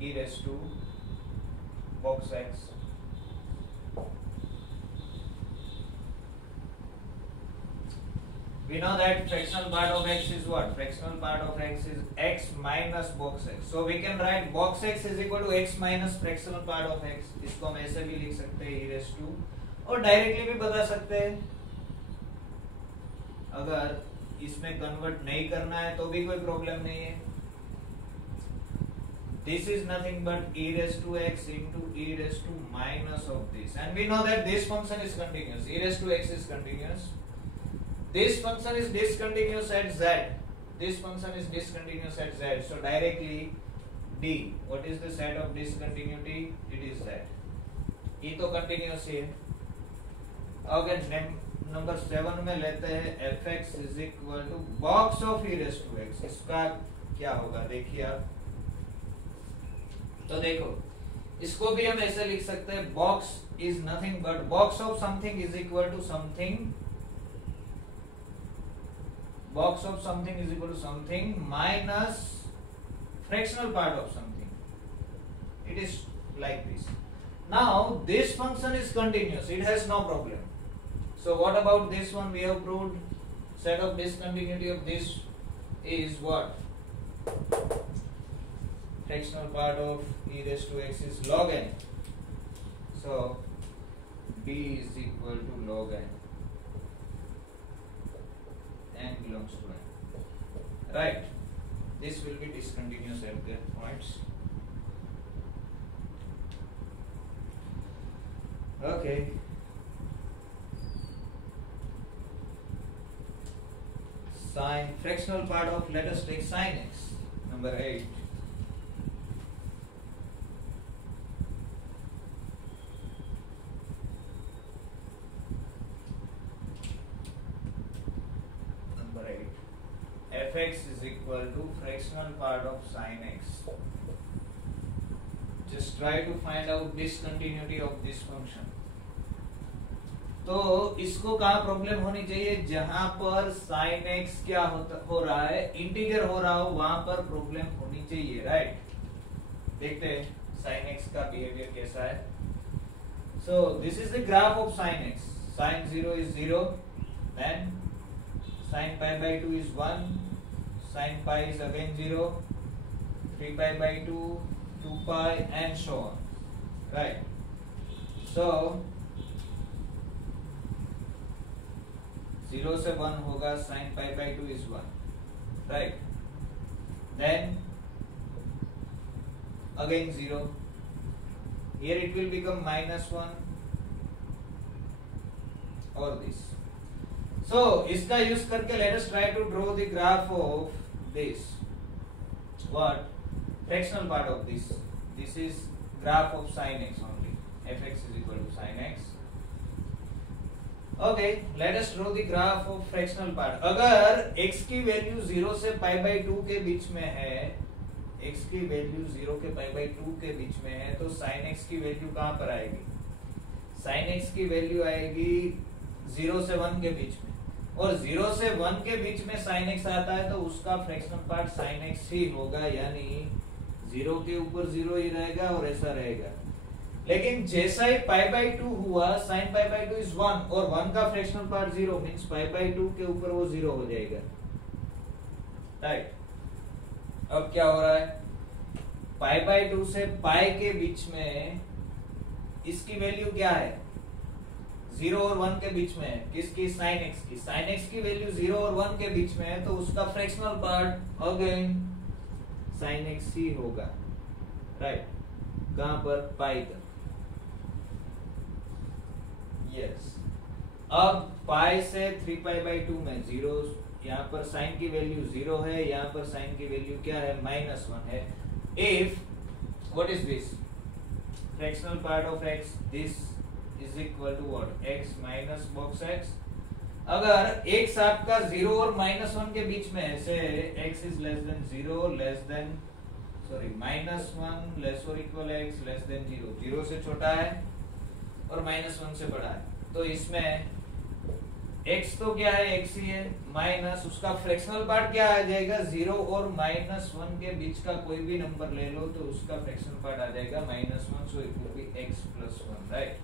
e raised to box x। We know that fractional part of x is what? Fractional part of x is x minus box x. So we can write box x is equal to x minus fractional part of x. इसको हम ऐसे भी लिख सकते हैं e raised to, और directly भी बता सकते हैं। अगर इसमें कन्वर्ट नहीं करना है तो भी कोई प्रॉब्लम नहीं है। This is nothing but e raised to x into e raised to minus of this, and we know that this function is continuous. E raised to x is continuous. This function is discontinuous at z. This function is discontinuous at z. So directly D. What is the set of discontinuity? It is z. E तो continuous ही है। अगर number 7 में लेते हैं fx is equal to box of e raised to x, इसका क्या होगा देखिए आप। तो देखो इसको भी हम ऐसे लिख सकते हैं, box is nothing but box of something is equal to something, box of something is equal to something minus fractional part of something. It is like this. Now this function is continuous, it has no problem. So what about this one? We have proved set of discontinuity of this is what? Fractional part of e raised to x is log n. So b is equal to log n. N belongs to n, right? This will be discontinuous at their points. Okay. Sine, fractional part of, let us take sine x, number 8. fx is equal to fractional part of sin x. Just try to find out discontinuity of this function. तो इसको कहाँ problem होनी चाहिए, जहां पर sin x क्या हो रहा है, इंटीजर हो रहा हो, वहां पर प्रॉब्लम होनी चाहिए, राइट? देखते हैं sin x का बिहेवियर कैसा है। So this is the graph of sin x. Sin 0 is 0, then sin pi by 2 is 1, sin pi is again 0, 3 pi by 2, 2 pi and so on, right? So 0 से 1 होगा, sin pi by 2 is 1, right? Then again 0, here it will become minus 1 or this. So इसका use करके let us try to draw the graph of this, what? Fractional part of this. This is graph of sin x only. fx is equal to sin x. Okay, let us draw the graph of fractional part. अगर x की value 0 से pi by 2 के बीच में है, x की value 0 के pi by 2 के बीच में है तो sin x की वैल्यू कहाँ पर आएगी? sin x की वैल्यू आएगी 0 से 1 के बीच में, और 0 से 1 के बीच में sin x आता है तो उसका फ्रैक्शनल पार्ट sin x ही होगा, यानी 0 के ऊपर 0 ही रहेगा और ऐसा रहेगा। लेकिन जैसा ही पाई बाई 2 हुआ sin पाई बाई 2 इज 1 और 1 का fractional part 0 means pi by 2 के ऊपर वो 0 हो जाएगा, राइट। अब क्या हो रहा है, पाई बाई 2 से पाई के बीच में इसकी वैल्यू क्या है? 0 और 1 के बीच में है। किसकी? sin x की। sin x की वैल्यू 0 और 1 के बीच में है तो उसका fractional part again sin x ही होगा, राइट। कहां पर? पाई पर। यस। अब पाई से 3 पाई बाई 2 में 0, यहाँ पर साइन की वैल्यू 0 है, यहाँ पर साइन की वैल्यू क्या है? -1 है। If what is this fractional part of x, this is equal to what? x minus box x। अगर x आपका 0 और -1 के बीच में है, से x is less than 0 less than -1 less और इक्वल x लेस देन 0, 0 से छोटा है और -1 से बड़ा है, तो इसमें x तो क्या है? x ही है, माइनस उसका फ्रैक्शनल पार्ट क्या आ जाएगा? 0 और -1 के बीच का कोई भी नंबर ले लो तो उसका फ्रैक्शनल पार्ट आ जाएगा -1, so it will B x + 1, right.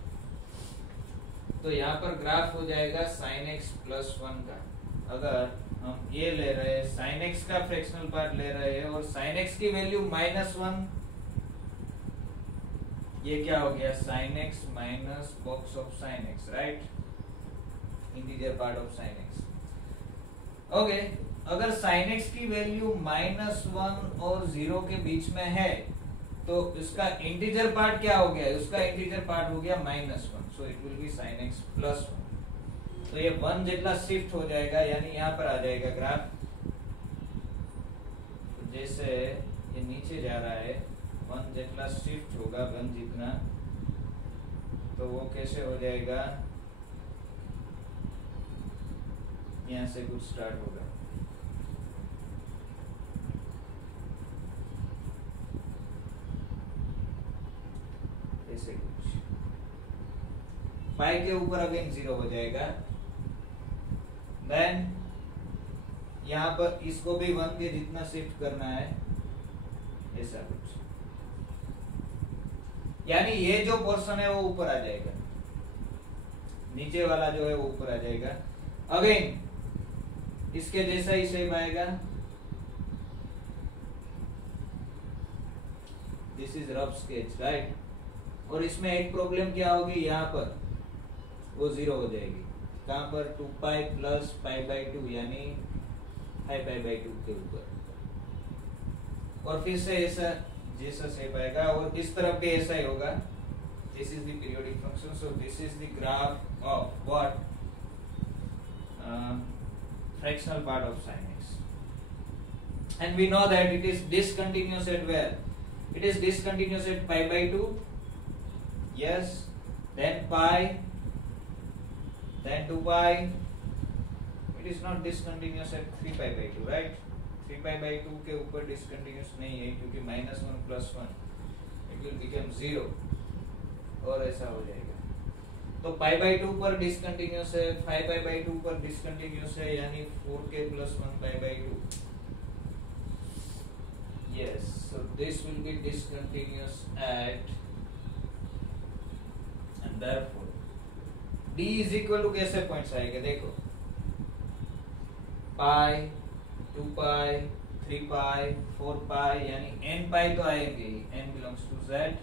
तो यहाँ पर ग्राफ हो जाएगा sin x + 1 का। अगर हम ये ले रहे हैं, sin x का फ्रैक्शनल पार्ट ले रहे हैं और sin x की वैल्यू -1, ये क्या हो गया? sin x minus box of sin x, right, integer part of sin x। Okay, अगर sin x की वैल्यू -1 और 0 के बीच में है तो इसका इंटीजर पार्ट क्या हो गया? उसका इंटीजर पार्ट हो गया -1, so it will B sin x + 1। तो ये 1 जितना शिफ्ट हो जाएगा, यानी यहाँ पर आ जाएगा ग्राफ। तो जैसे ये नीचे जा रहा है, 1 जितना शिफ्ट होगा, 1 जितना, तो वो कैसे हो जाएगा? यहाँ से कुछ स्टार्ट होगा, ऐसे कुछ पाई के ऊपर अगेन 0 हो जाएगा। देन यहाँ पर इसको भी 1 के जितना शिफ्ट करना है, ऐसा कुछ, यानी ये जो पोर्शन है वो ऊपर आ जाएगा, नीचे वाला जो है वो ऊपर आ जाएगा। अगेन इसके जैसा ही शेप आएगा। This is rough sketch, right. और इसमें एक प्रॉब्लम क्या होगी? यहाँ पर वो 0 हो जाएगी। कहां पर? 2 पाई प्लस पाई बाई 2, यानी 5 पाई बाई 2 के ऊपर। और फिर से ऐसा जैसा शेप आएगा, और इस तरफ भी ऐसा ही होगा। This is the periodic function, so this is the graph of what? fractional part of sin x, and we know that it is discontinuous at where? It is discontinuous at pi by 2, yes, then pi, then 2 pi. It is not discontinuous at 3 pi by 2, right? 3 pi by 2 के ऊपर discontinuous नहीं है, क्योंकि -1 + 1 it will become 0 और ऐसा हो जाएगा। तो पाई बाई 2 पर डिसकंटिन्यूअस है, 5 पाई बाई 2 पर डिसकंटिन्यूअस है, यानी 4k + 1 pi by 2। Yes, so this will be discontinuous at, and therefore d is equal to कैसे पॉइंट्स आएगा? देखो, पाई, 2 पाई, 3 पाई, 4 पाई, यानी n पाई तो आएंगे ही, n belongs to z,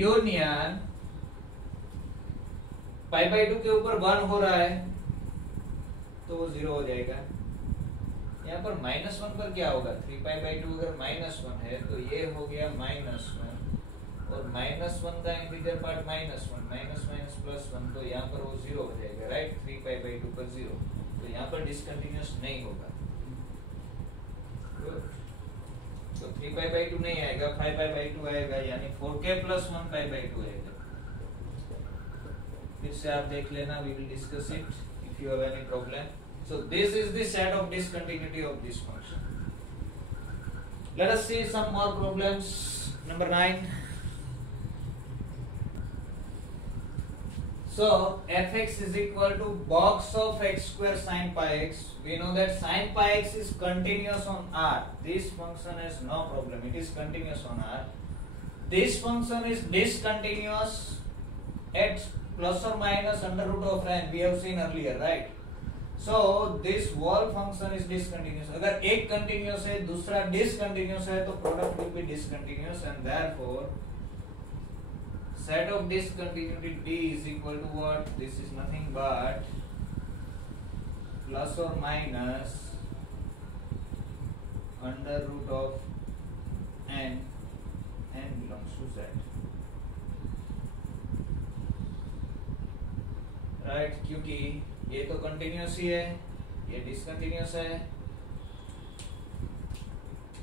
union pi by 2 के ऊपर 1 हो रहा है तो वो 0 हो जाएगा। यहाँ पर -1 पर क्या होगा? 3 पाई बाई 2 अगर -1 है तो ये हो गया -1, और -1 का इंटीजर पार्ट -1, माइनस प्लस 1, तो यहाँ पर वो 0 हो जाएगा, राइट। 3 पाई बाई 2 पर 0, तो यहाँ पर डिसकंटिन्यूअस नहीं होगा। तो 3 पाई बाई 2 नहीं आएगा, 5 पाई बाई 2 आएगा, यानी 4k + 1 पाई बाई 2 आएगा। फिर से आप देख लेना, we will discuss it if you have any problem. So this is the set of discontinuity of this function. Let us see some more problems. Number 9. So fx is equal to box of x square sin pi x. We know that sin pi x is continuous on R. This function has no problem. It is continuous on R. This function is discontinuous at plus or minus under root of n. We have seen earlier, right? So this whole function is discontinuous. अगर एक continuous है दूसरा discontinuous है तो product will be discontinuous and therefore set of discontinuity D is equal to what? This is nothing but plus or minus under root of n. N belongs to Z. Right? क्योंकि ये तो continuous ही है, ये discontinuous है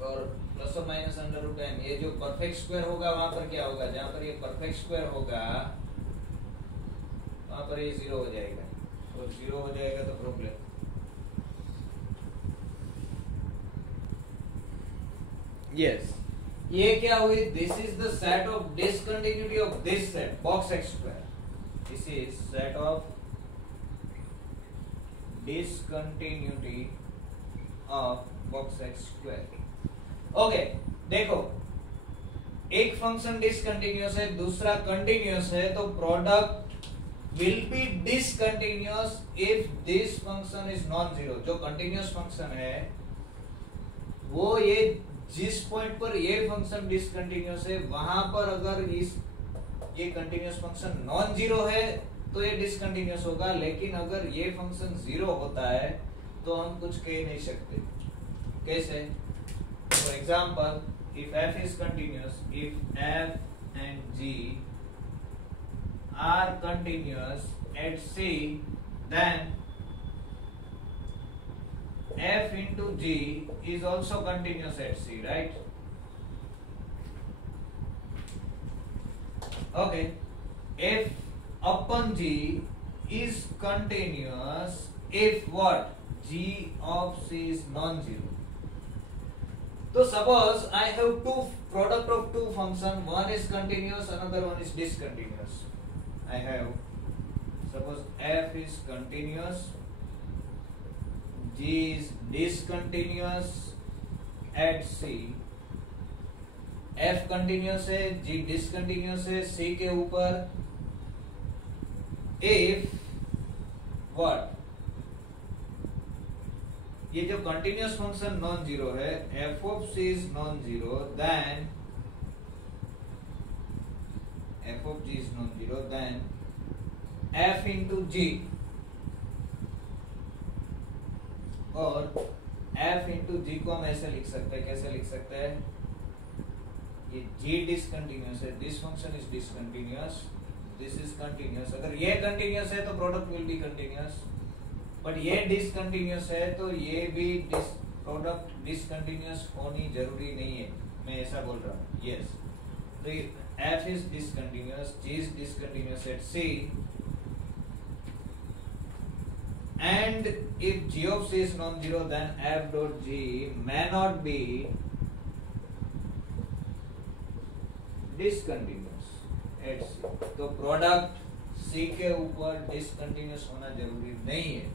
और plus और minus under root N, ये जो परफेक्ट स्क्वायर होगा वहां पर क्या होगा, जहां पर ये परफेक्ट स्क्वायर होगा वहां पर ये जीरो हो जाएगा और जीरो हो जाएगा तो प्रॉब्लम. यस, ये क्या हुई, this is the set of discontinuity of this set box x square. This is set of discontinuity of box x square. Okay, देखो एक फंक्शन डिसकंटिन्यूअस है दूसरा कंटिन्यूअस है तो product will be discontinuous if this function is non zero. जो continuous function है वो ये जिस पॉइंट पर ये फंक्शन डिसकंटिन्यूअस है वहां पर अगर ये कंटिन्यूअस फंक्शन नॉन जीरो है तो ये डिसकंटिन्यूअस होगा. लेकिन अगर ये फंक्शन जीरो होता है तो हम कुछ कह नहीं सकते. कैसे? For example, if f is continuous, if f and g are continuous at c, then f into g is also continuous at c, right? Okay, if upon g is continuous if what? G of c is non-zero. So suppose I have two product of two function, one is continuous, another one is discontinuous. I have, suppose f is continuous, g is discontinuous at c. f continuous है, g discontinuous है c के ऊपर. If what? ये जो continuous function non zero है, f of c is non zero, then f of g is non zero, then f into g और f into g को हम ऐसे लिख सकते हैं. कैसे लिख सकते हैं? ये g डिसकंटिन्यूअस है, this function is discontinuous, this is continuous. अगर ये कंटिन्यूअस है तो product will be continuous, but ये डिसकंटिन्यूअस है तो ये भी प्रोडक्ट डिसकंटिन्यूअस होनी जरूरी नहीं है. मैं ऐसा बोल रहा हूँ. यस, तो f is discontinuous, g is discontinuous at c, and if g of c is non-zero, then f dot g may not be discontinuous at c. तो प्रोडक्ट c के ऊपर डिसकंटिन्यूअस होना जरूरी नहीं है.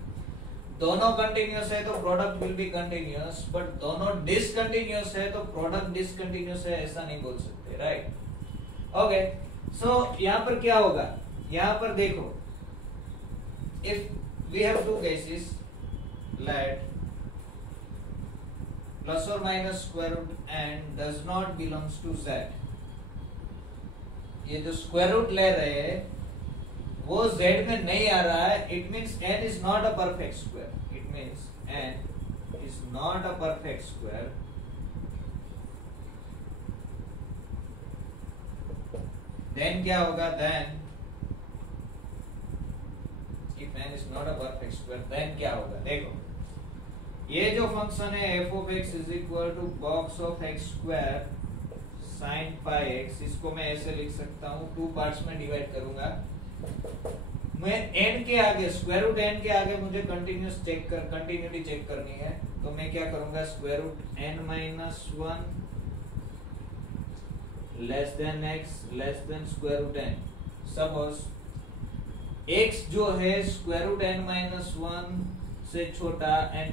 दोनों कंटिन्यूअस है तो product will be continuous, but दोनों डिसकंटिन्यूअस है तो प्रोडक्ट डिसकंटिन्यूअस है ऐसा नहीं बोल सकते. राइट? ओके, सो यहाँ पर क्या होगा, यहाँ पर देखो, if we have two cases, let plus और minus square root n does not belongs to z. ये जो स्क्वायर रूट ले रहे हैं वो z में नहीं आ रहा है. It means n is not a perfect square. It means n is not a perfect square. Then क्या होगा? Then if n is not a perfect square, then क्या होगा? देखो, ये जो फंक्शन है f of x is equal to box of x square sin pi x, इसको मैं ऐसे लिख सकता हूँ, टू पार्ट्स में डिवाइड करूंगा. मैं n के आगे, स्क्वायर रूट n के आगे मुझे कंटिन्यूटी चेक करनी है, तो मैं क्या करूंगा? Square root n minus 1 less than x less than square root n। Suppose x जो है square root n minus one से छोटा and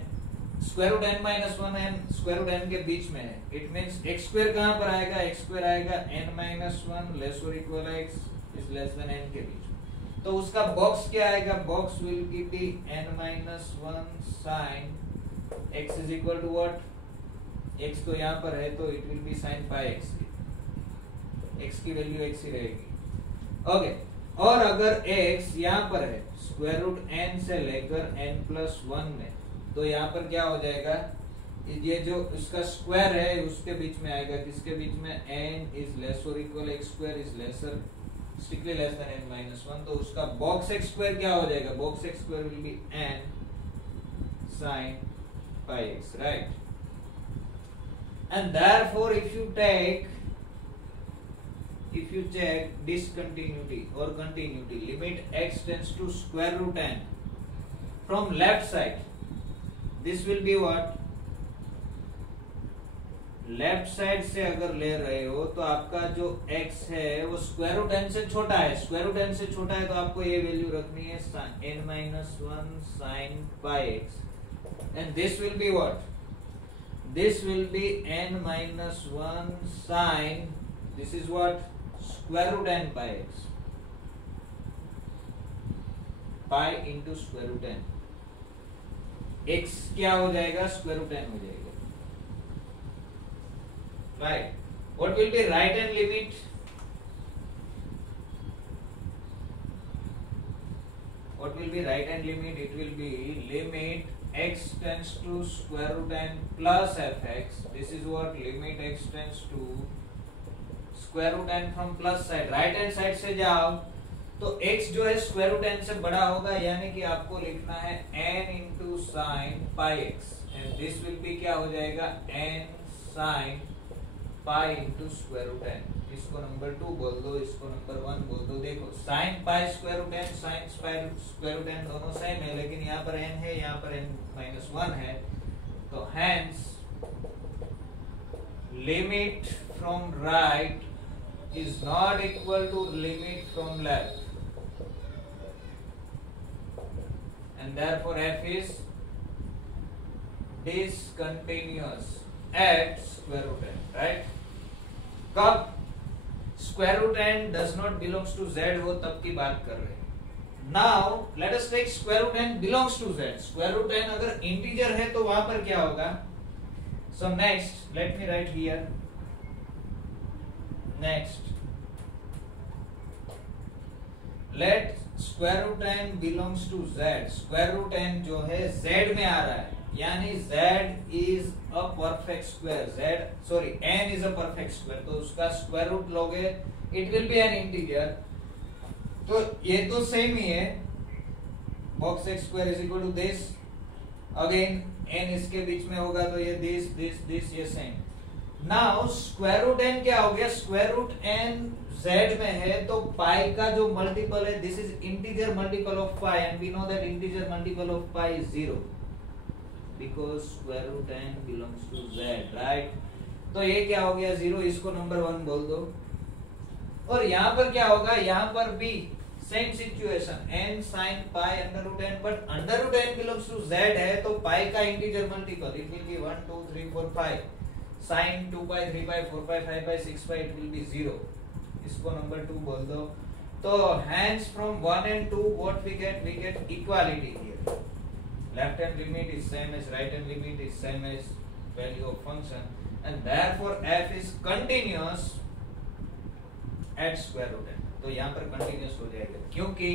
square root n minus one and square root n के बीच में है। इट मीन्स x स्क्वायर कहाँ पर आएगा, x स्क्वायर आएगा n माइनस वन लेस और equal x is less than n के बीच में। तो उसका बॉक्स क्या आएगा, box will be n minus one sine x is equal to what, x तो यहाँ पर है तो it will be sine pi x की वैल्यू x ही रहेगी। ओके, और अगर x यहाँ पर है स्क्वायर रूट n से लेकर n प्लस वन में, तो यहाँ पर क्या हो जाएगा, ये जो इसका स्क्वायर है उसके बीच में आएगा, किसके बीच में, n इज लेस और equal x square is lesser strictly less than n minus one. तो उसका बॉक्स x स्क्वायर क्या हो जाएगा, box x square will be n sin pi x, right? And therefore if you check discontinuity or continuity, limit x tends to square root n from left side, this will be what, left side से अगर ले रहे हो तो आपका जो x है वो स्क्वायर रूट n से छोटा है, स्क्वायर रूट n से छोटा है तो आपको ये वैल्यू रखनी है n minus one sign pi x and this will be what, this will be n minus 1 sin, this is what, square root n pi x, pi into square root n, x क्या हो जाएगा, square root n हो जाएगा, right? What will be right hand limit, what will be right hand limit, it will be limit x tends to square root n plus fx, this is what, limit x tends to square root n from plus side, right hand side से जाओ तो x जो है square root n से बड़ा होगा, यानी कि आपको लिखना है n into sin pi x and this will be क्या हो जाएगा, n sin pi into square root n। इसको नंबर 2 बोल दो, इसको नंबर 1 बोल दो। देखो sin pi square root n sin square root n दोनों सेम है, लेकिन यहाँ पर n है, यहाँ पर n minus 1 है, तो hence limit from right is not equal to limit from left and therefore f is discontinuous at square root n, right? कब square root n does not belongs to z हो तब की बात कर रहे हैं। Now let us take square root n belongs to z, square root n अगर integer है तो वहां पर क्या होगा, so next let me write here, next let square root n belongs to z, square root n जो है z में आ रहा है, यानी z is a perfect square, n is a perfect square, तो उसका स्क्वायर रूट लोगे it will be an integer, तो ये तो सेम ही है, box x square is equal to this, again n इसके बीच में होगा तो ये this ये same. Now square root n क्या हो गया, स्क्वायर रूट n z में है तो पाई का जो मल्टीपल है, this is integer multiple of pi and we know that integer multiple of pi is 0 because square root n belongs to z, right? तो ये क्या हो गया 0, इसको नंबर 1 बोल दो। और यहाँ पर क्या होगा, यहाँ पर भी same situation, n sin pi under root n, but under root n belongs to z है तो पाई का integer multiple, it will be 1 2 3 4 5, sin 2 pi 3 pi 4 pi 5 pi 6 pi, it will be 0, इसको नंबर 2 बोल दो। तो hence from 1 and 2 what we get equality here, left hand limit is same as right hand limit is same as value of function and therefore f is continuous at square root n, तो यहाँ पर continuous हो जाएगा क्योंकि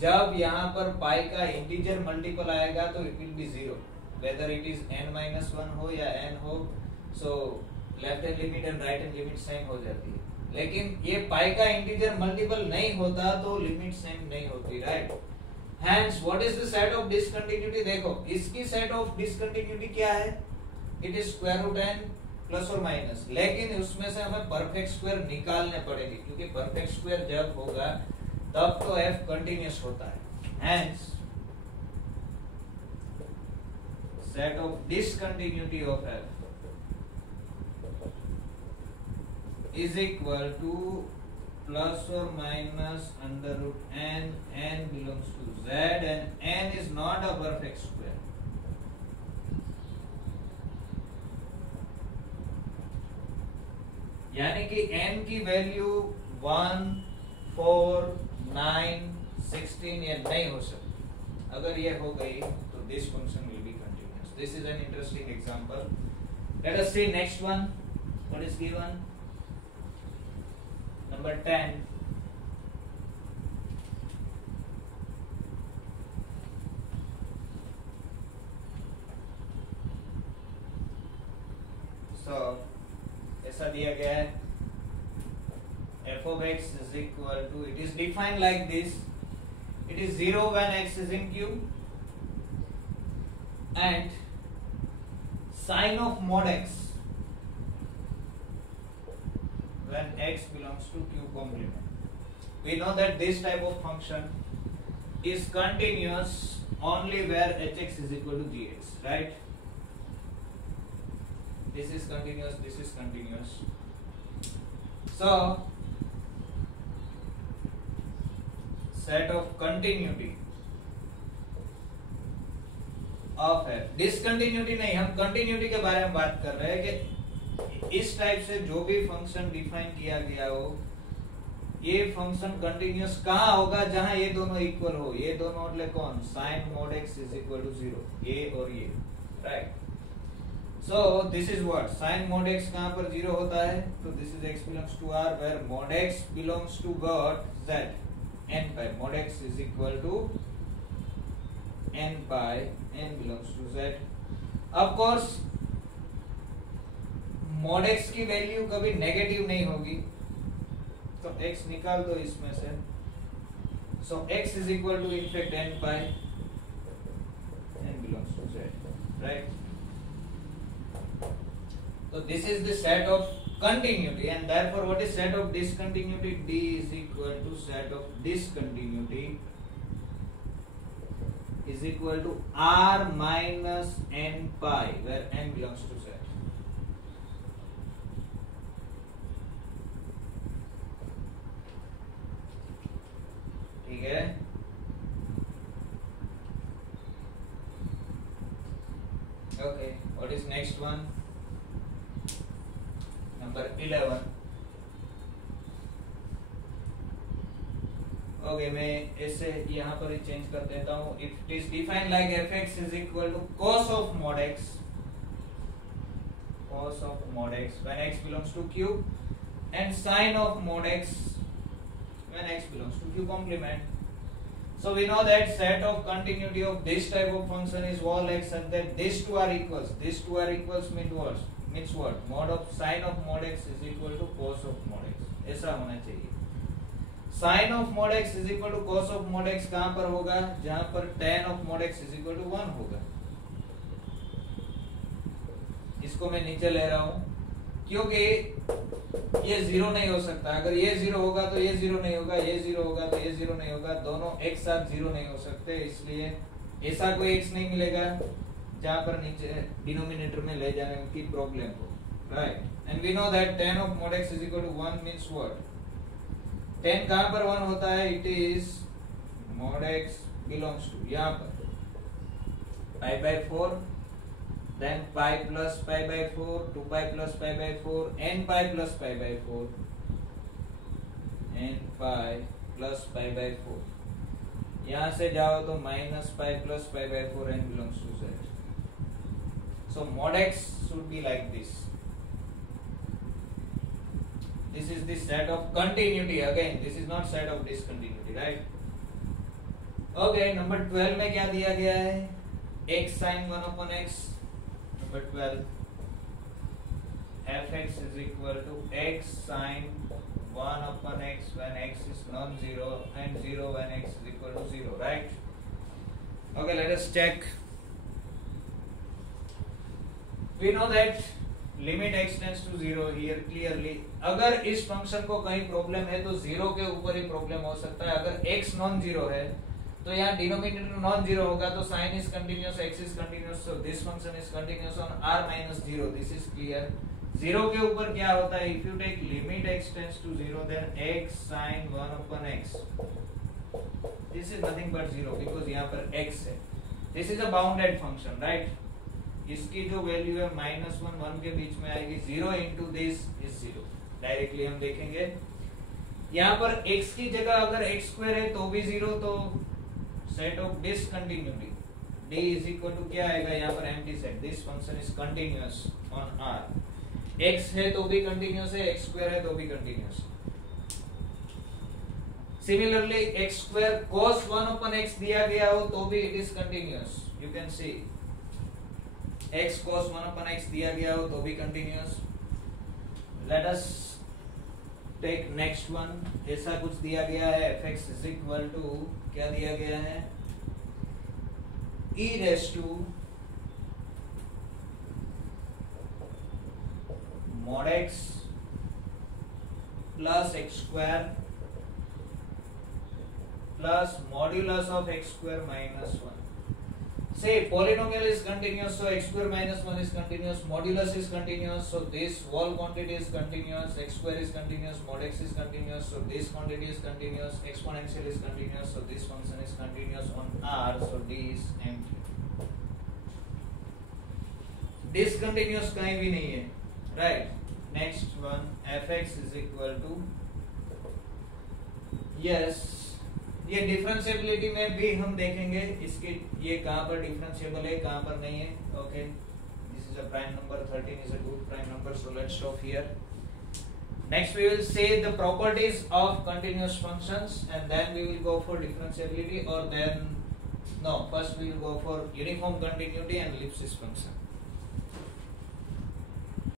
जब यहाँ पर पाई का इंटीजर मल्टीपल आएगा तो it will be 0 whether it is n-1 हो या n हो, so left hand limit and right hand limit same हो जाती है। लेकिन ये पाई का इंटीजर मल्टीपल नहीं होता तो लिमिट सेम नहीं होती, right? Hence what is the set of discontinuity, देखो इसकी set of discontinuity क्या है, it is square root n plus और माइनस, लेकिन उसमें से हमें परफेक्ट स्क्वायर निकालने पड़ेंगे क्योंकि परफेक्ट स्क्वायर जब होगा तब तो f कंटिन्यूस होता है। Hence set of discontinuity of f is equal to plus or minus under root n belongs to z, and n is not a perfect square. यानी कि n की वैल्यू 1, 4, 9, 16 ये नहीं हो सकती. अगर ये हो गई तो this function will be continuous. This is an interesting example. Let us see next one. What is given? Number 10. So ऐसा दिया गया है f of x is equal to, it is defined like this. It is 0 when x is in q, and sine of mod x when x belongs to q complement. We know that this type of function is continuous only where hx is equal to gx, right? This is continuous, this is continuous. So set of continuity of f, discontinuity नहीं, हम continuity के बारे में बात कर रहे हैं कि इस टाइप से जो भी फंक्शन डिफाइन किया गया हो, ये फंक्शन कंटिन्यूअस कहाँ होगा? जहां ये दोनों इक्वल हो. ये दोनों मतलब कौन? Sine mod x is equal to 0, ये और ये, right? So this is what sin mod x कहाँ पर 0 होता है? तो this is x belongs to r where mod x belongs to what? Z, n pi. Mod x is equal to n pi, n belongs to Z. Of course mod x की value कभी negative नहीं होगी, तो x निकाल दो इसमें से. So x is equal to in fact n pi, n belongs to Z, right? So this is the set of continuity, and therefore what is set of discontinuity? D is equal to set of discontinuity is equal to r minus n pi where n belongs to Z. ठीक है? Okay, what is next one? Number 11. ओके, मैं ऐसे यहाँ पर ही change कर देता हूँ. It is defined like f x is equal to cos of mod x, cos of mod x when x belongs to q, and sin of mod x when x belongs to q complement. So we know that set of continuity of this type of function is all x such that these two are equals. These two are equals means what? Mod of sin of mod x is equal to cos of mod x. ऐसा होना चाहिए. sin of mod x is equal to cos of mod x कहाँ पर होगा? जहां पर tan of mod x is equal to 1 होगा. इसको मैं नीचे ले रहा हूं क्योंकि ये 0 नहीं हो सकता. अगर ये 0 होगा तो ये 0 नहीं होगा, ये 0 होगा तो ये 0 नहीं होगा. दोनों एक साथ 0 नहीं हो सकते, इसलिए ऐसा कोई x नहीं मिलेगा जहां पर नीचे डिनोमिनेटर में ले जाने की प्रॉब्लम हो, right? And we know that tan of mod x is equal to 1 means what? tan कहाँ पर 1 होता है? It is mod x belongs to यहाँ पर pi by 4, then pi plus pi by 4, 2 pi plus pi by 4, n pi plus pi by 4, n pi plus pi by 4. यहाँ से जाओ तो minus pi plus pi by 4, n belongs to Z. So mod x should be like this. This is the set of continuity. Again, this is not set of discontinuity, right? Okay, number 12 में क्या दिया गया है? x sin 1 upon x. Number 12, f(x) is equal to x sin 1 upon x when x is non-zero and 0 when x is equal to 0, right? Okay, let us check. We know that limit x tends to 0 here clearly. अगर इस function को कहीं problem है तो 0 के ऊपर ही problem हो सकता है. अगर x नॉन जीरो है तो यहाँ डिनोमिनेटर नॉन जीरो होगा, तो sin is continuous, x is continuous, so this function is continuous on r minus 0. This is clear. Zero के ऊपर क्या होता है, if you take limit x tends to zero then x sin 1 upon x, this is nothing but zero because यहाँ पर x है. This is a bounded function right. इसकी जो वैल्यू है -1 1 के बीच में आएगी. 0 इंटू दिस इज 0. डायरेक्टली हम देखेंगे यहाँ पर x की जगह अगर x स्क्वायर है तो भी 0, तो set of discontinuity d is equal to क्या आएगा यहाँ पर empty set. This function is continuous on R. x है तो भी कंटिन्यूअस है, x स्क्वायर है तो भी continuous. Similarly x square cos 1 upon x दिया गया हो तो भी it is continuous. You can see x cos 1 upon x दिया गया हो तो भी continuous. Let us take next one. ऐसा कुछ दिया गया है fx इज इक्वल टू क्या दिया गया है, e raise to mod x plus x square plus modulus of x square minus 1. Say polynomial is continuous, so x square minus 1 is continuous, modulus is continuous, so this whole quantity is continuous, x square is continuous, mod x is continuous, so this quantity is continuous, exponential is continuous, so this function is continuous on R, so D is empty. Discontinuous कहीं भी नहीं है right. Next one fx is equal to, yes ये differentiability में भी हम देखेंगे इसके ये कहां पर डिफरेंशिएबल है कहां पर नहीं है. Okay, this is a prime number. 13 is a good prime number, so let's stop here. Next we will say the properties of continuous functions and then we will go for differentiability, और then no first we will go for uniform continuity and Lipschitz function.